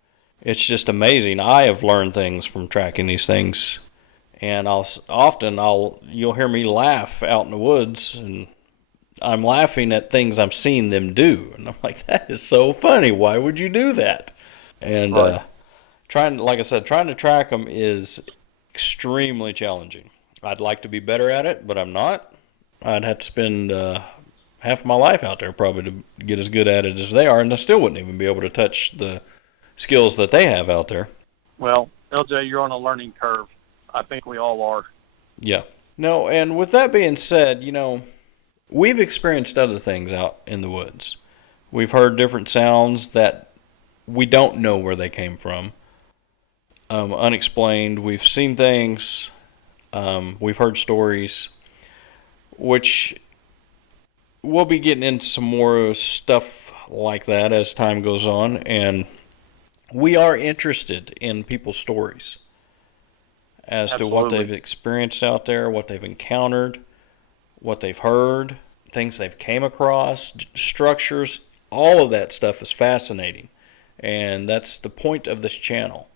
It's just amazing. I have learned things from tracking these things, and you'll hear me laugh out in the woods, and I'm laughing at things I'm seeing them do, and I'm like, that is so funny. Why would you do that? And trying to track them is extremely challenging. I'd like to be better at it, but I'm not. I'd have to spend half my life out there probably to get as good at it as they are, and I still wouldn't even be able to touch the skills that they have out there. Well, LJ, you're on a learning curve. I think we all are. Yeah. No, and with that being said, you know, we've experienced other things out in the woods. We've heard different sounds that we don't know where they came from, unexplained. We've seen things, we've heard stories, which we'll be getting into some more stuff like that as time goes on, and we are interested in people's stories as to what Absolutely. they've experienced out there, what they've encountered, what they've heard, things they've came across, structures. All of that stuff is fascinating. And that's the point of this channel,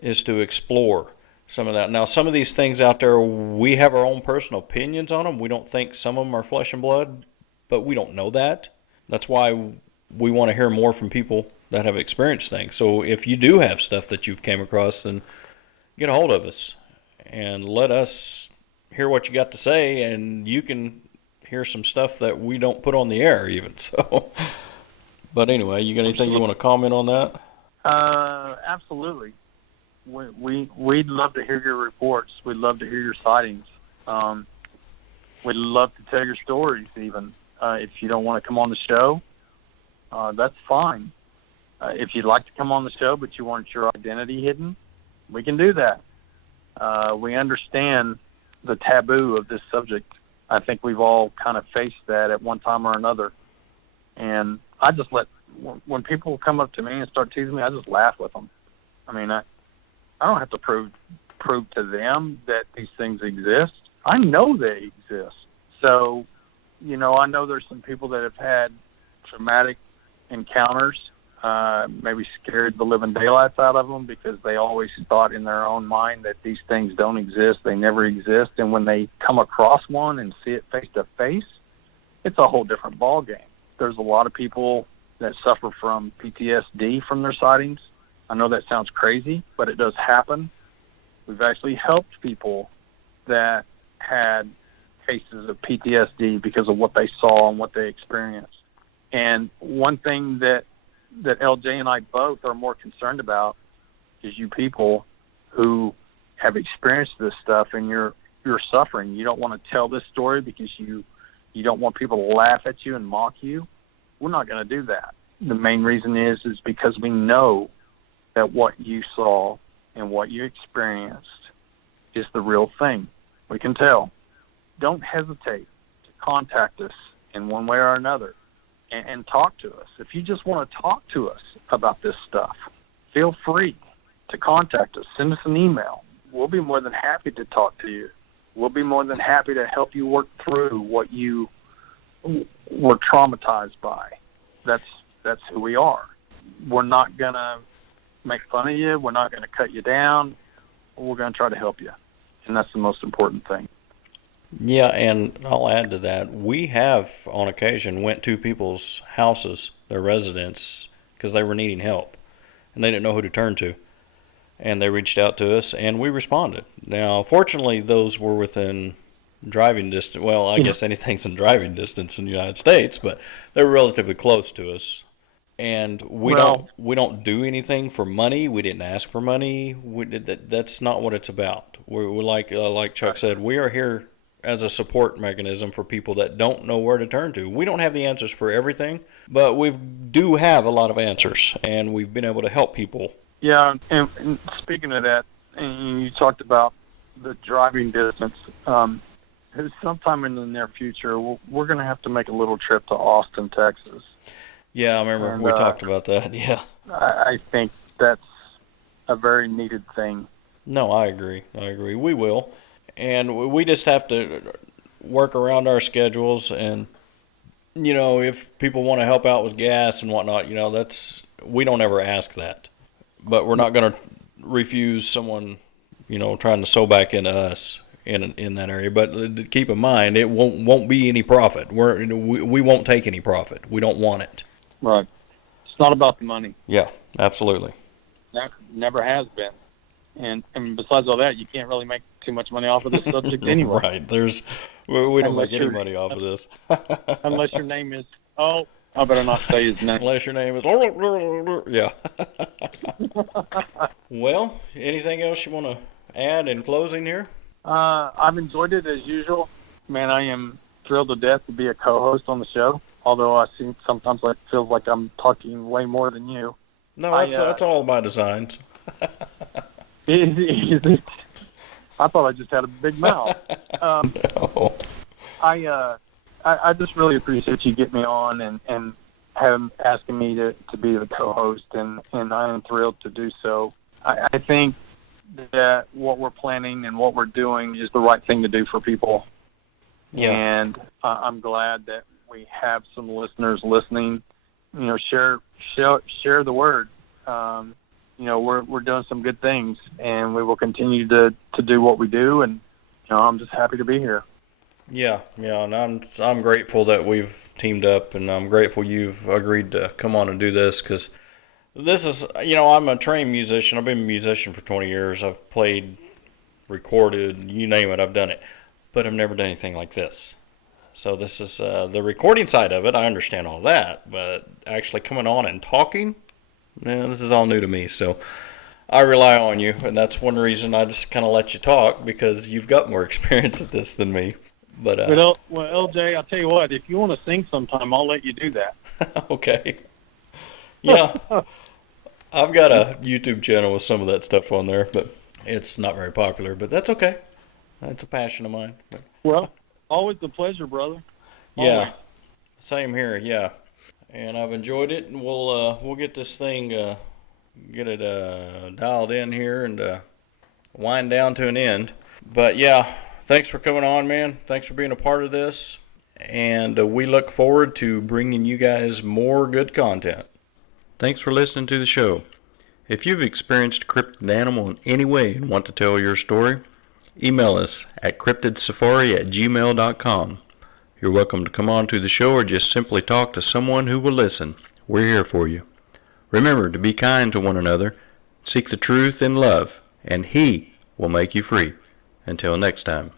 is to explore some of that. Now, some of these things out there, we have our own personal opinions on them. We don't think some of them are flesh and blood, but we don't know that. That's why we want to hear more from people that have experienced things. So if you do have stuff that you've came across, then get a hold of us and let us hear what you got to say, and you can hear some stuff that we don't put on the air even. So, but anyway, you got anything you want to comment on that? Absolutely. We'd love to hear your reports. We'd love to hear your sightings. We'd love to tell your stories even. If you don't want to come on the show, that's fine. If you'd like to come on the show but you want your identity hidden, we can do that. We understand the taboo of this subject. I think we've all kind of faced that at one time or another. And I just when people come up to me and start teasing me, I just laugh with them. I mean, I don't have to prove to them that these things exist. I know they exist. So, I know there's some people that have had traumatic encounters, maybe scared the living daylights out of them because they always thought in their own mind that these things don't exist, they never exist, and when they come across one and see it face to face, it's a whole different ball game. There's a lot of people that suffer from PTSD from their sightings. I know that sounds crazy, but it does happen. We've actually helped people that had cases of PTSD because of what they saw and what they experienced. And one thing that LJ and I both are more concerned about is you people who have experienced this stuff and you're suffering. You don't want to tell this story because you don't want people to laugh at you and mock you. We're not going to do that. The main reason is because we know that what you saw and what you experienced is the real thing. We can tell. Don't hesitate to contact us in one way or another and talk to us. If you just want to talk to us about this stuff, feel free to contact us. Send us an email. We'll be more than happy to talk to you. We'll be more than happy to help you work through what you were traumatized by. That's who we are. We're not going to make fun of you. We're not going to cut you down. We're going to try to help you. And that's the most important thing. Yeah, and I'll add to that. We have, on occasion, went to people's houses, their residence, because they were needing help, and they didn't know who to turn to. And they reached out to us, and we responded. Now, fortunately, those were within driving distance. Well, I guess anything's in driving distance in the United States, but they were relatively close to us. And we don't do anything for money. We didn't ask for money. That's not what it's about. We're like Chuck said, we are here as a support mechanism for people that don't know where to turn to. We don't have the answers for everything, but we do have a lot of answers, and we've been able to help people. Yeah, and speaking of that, and you talked about the driving distance. Sometime in the near future, we're going to have to make a little trip to Austin, Texas. Yeah, I remember we talked about that, yeah. I think that's a very needed thing. No, I agree. We will. And we just have to work around our schedules, and, if people want to help out with gas and whatnot, we don't ever ask that. But we're not going to refuse someone, trying to sew back into us in that area. But keep in mind, it won't be any profit. We won't take any profit. We don't want it. Right. It's not about the money. Yeah, absolutely. Never has been. And besides all that, you can't really make too much money off of this subject anyway. Right. We don't make any money off of this. Unless your name is, I better not say his name. Unless your name is, yeah. Well, anything else you want to add in closing here? I've enjoyed it as usual. Man, I am thrilled to death to be a co-host on the show, although I seem sometimes it feels like I'm talking way more than you. No, that's all by design. I thought I just had a big mouth. No. I just really appreciate you getting me on and asking me to be the co-host, and I am thrilled to do so. I think that what we're planning and what we're doing is the right thing to do for people. Yeah. And I'm glad that we have some listeners listening. Share the word. We're doing some good things, and we will continue to do what we do. And I'm just happy to be here. Yeah, and I'm grateful that we've teamed up, and I'm grateful you've agreed to come on and do this, because this is, I'm a trained musician. I've been a musician for 20 years. I've played, recorded, you name it, I've done it, but I've never done anything like this. So this is the recording side of it. I understand all that, but actually coming on and talking, this is all new to me. So I rely on you, and that's one reason I just kind of let you talk, because you've got more experience at this than me. But well, LJ, I'll tell you what. If you want to sing sometime, I'll let you do that. Okay. Yeah, I've got a YouTube channel with some of that stuff on there, but it's not very popular. But that's okay. That's a passion of mine. But, well, always a pleasure, brother. Yeah, always. Same here. Yeah, and I've enjoyed it, and we'll get this thing get it dialed in here and wind down to an end. But yeah, thanks for coming on, man. Thanks for being a part of this, and we look forward to bringing you guys more good content. Thanks for listening to the show. If you've experienced a cryptid animal in any way and want to tell your story, email us at cryptidsafari@gmail.com. You're welcome to come on to the show or just simply talk to someone who will listen. We're here for you. Remember to be kind to one another, seek the truth in love, and He will make you free. Until next time.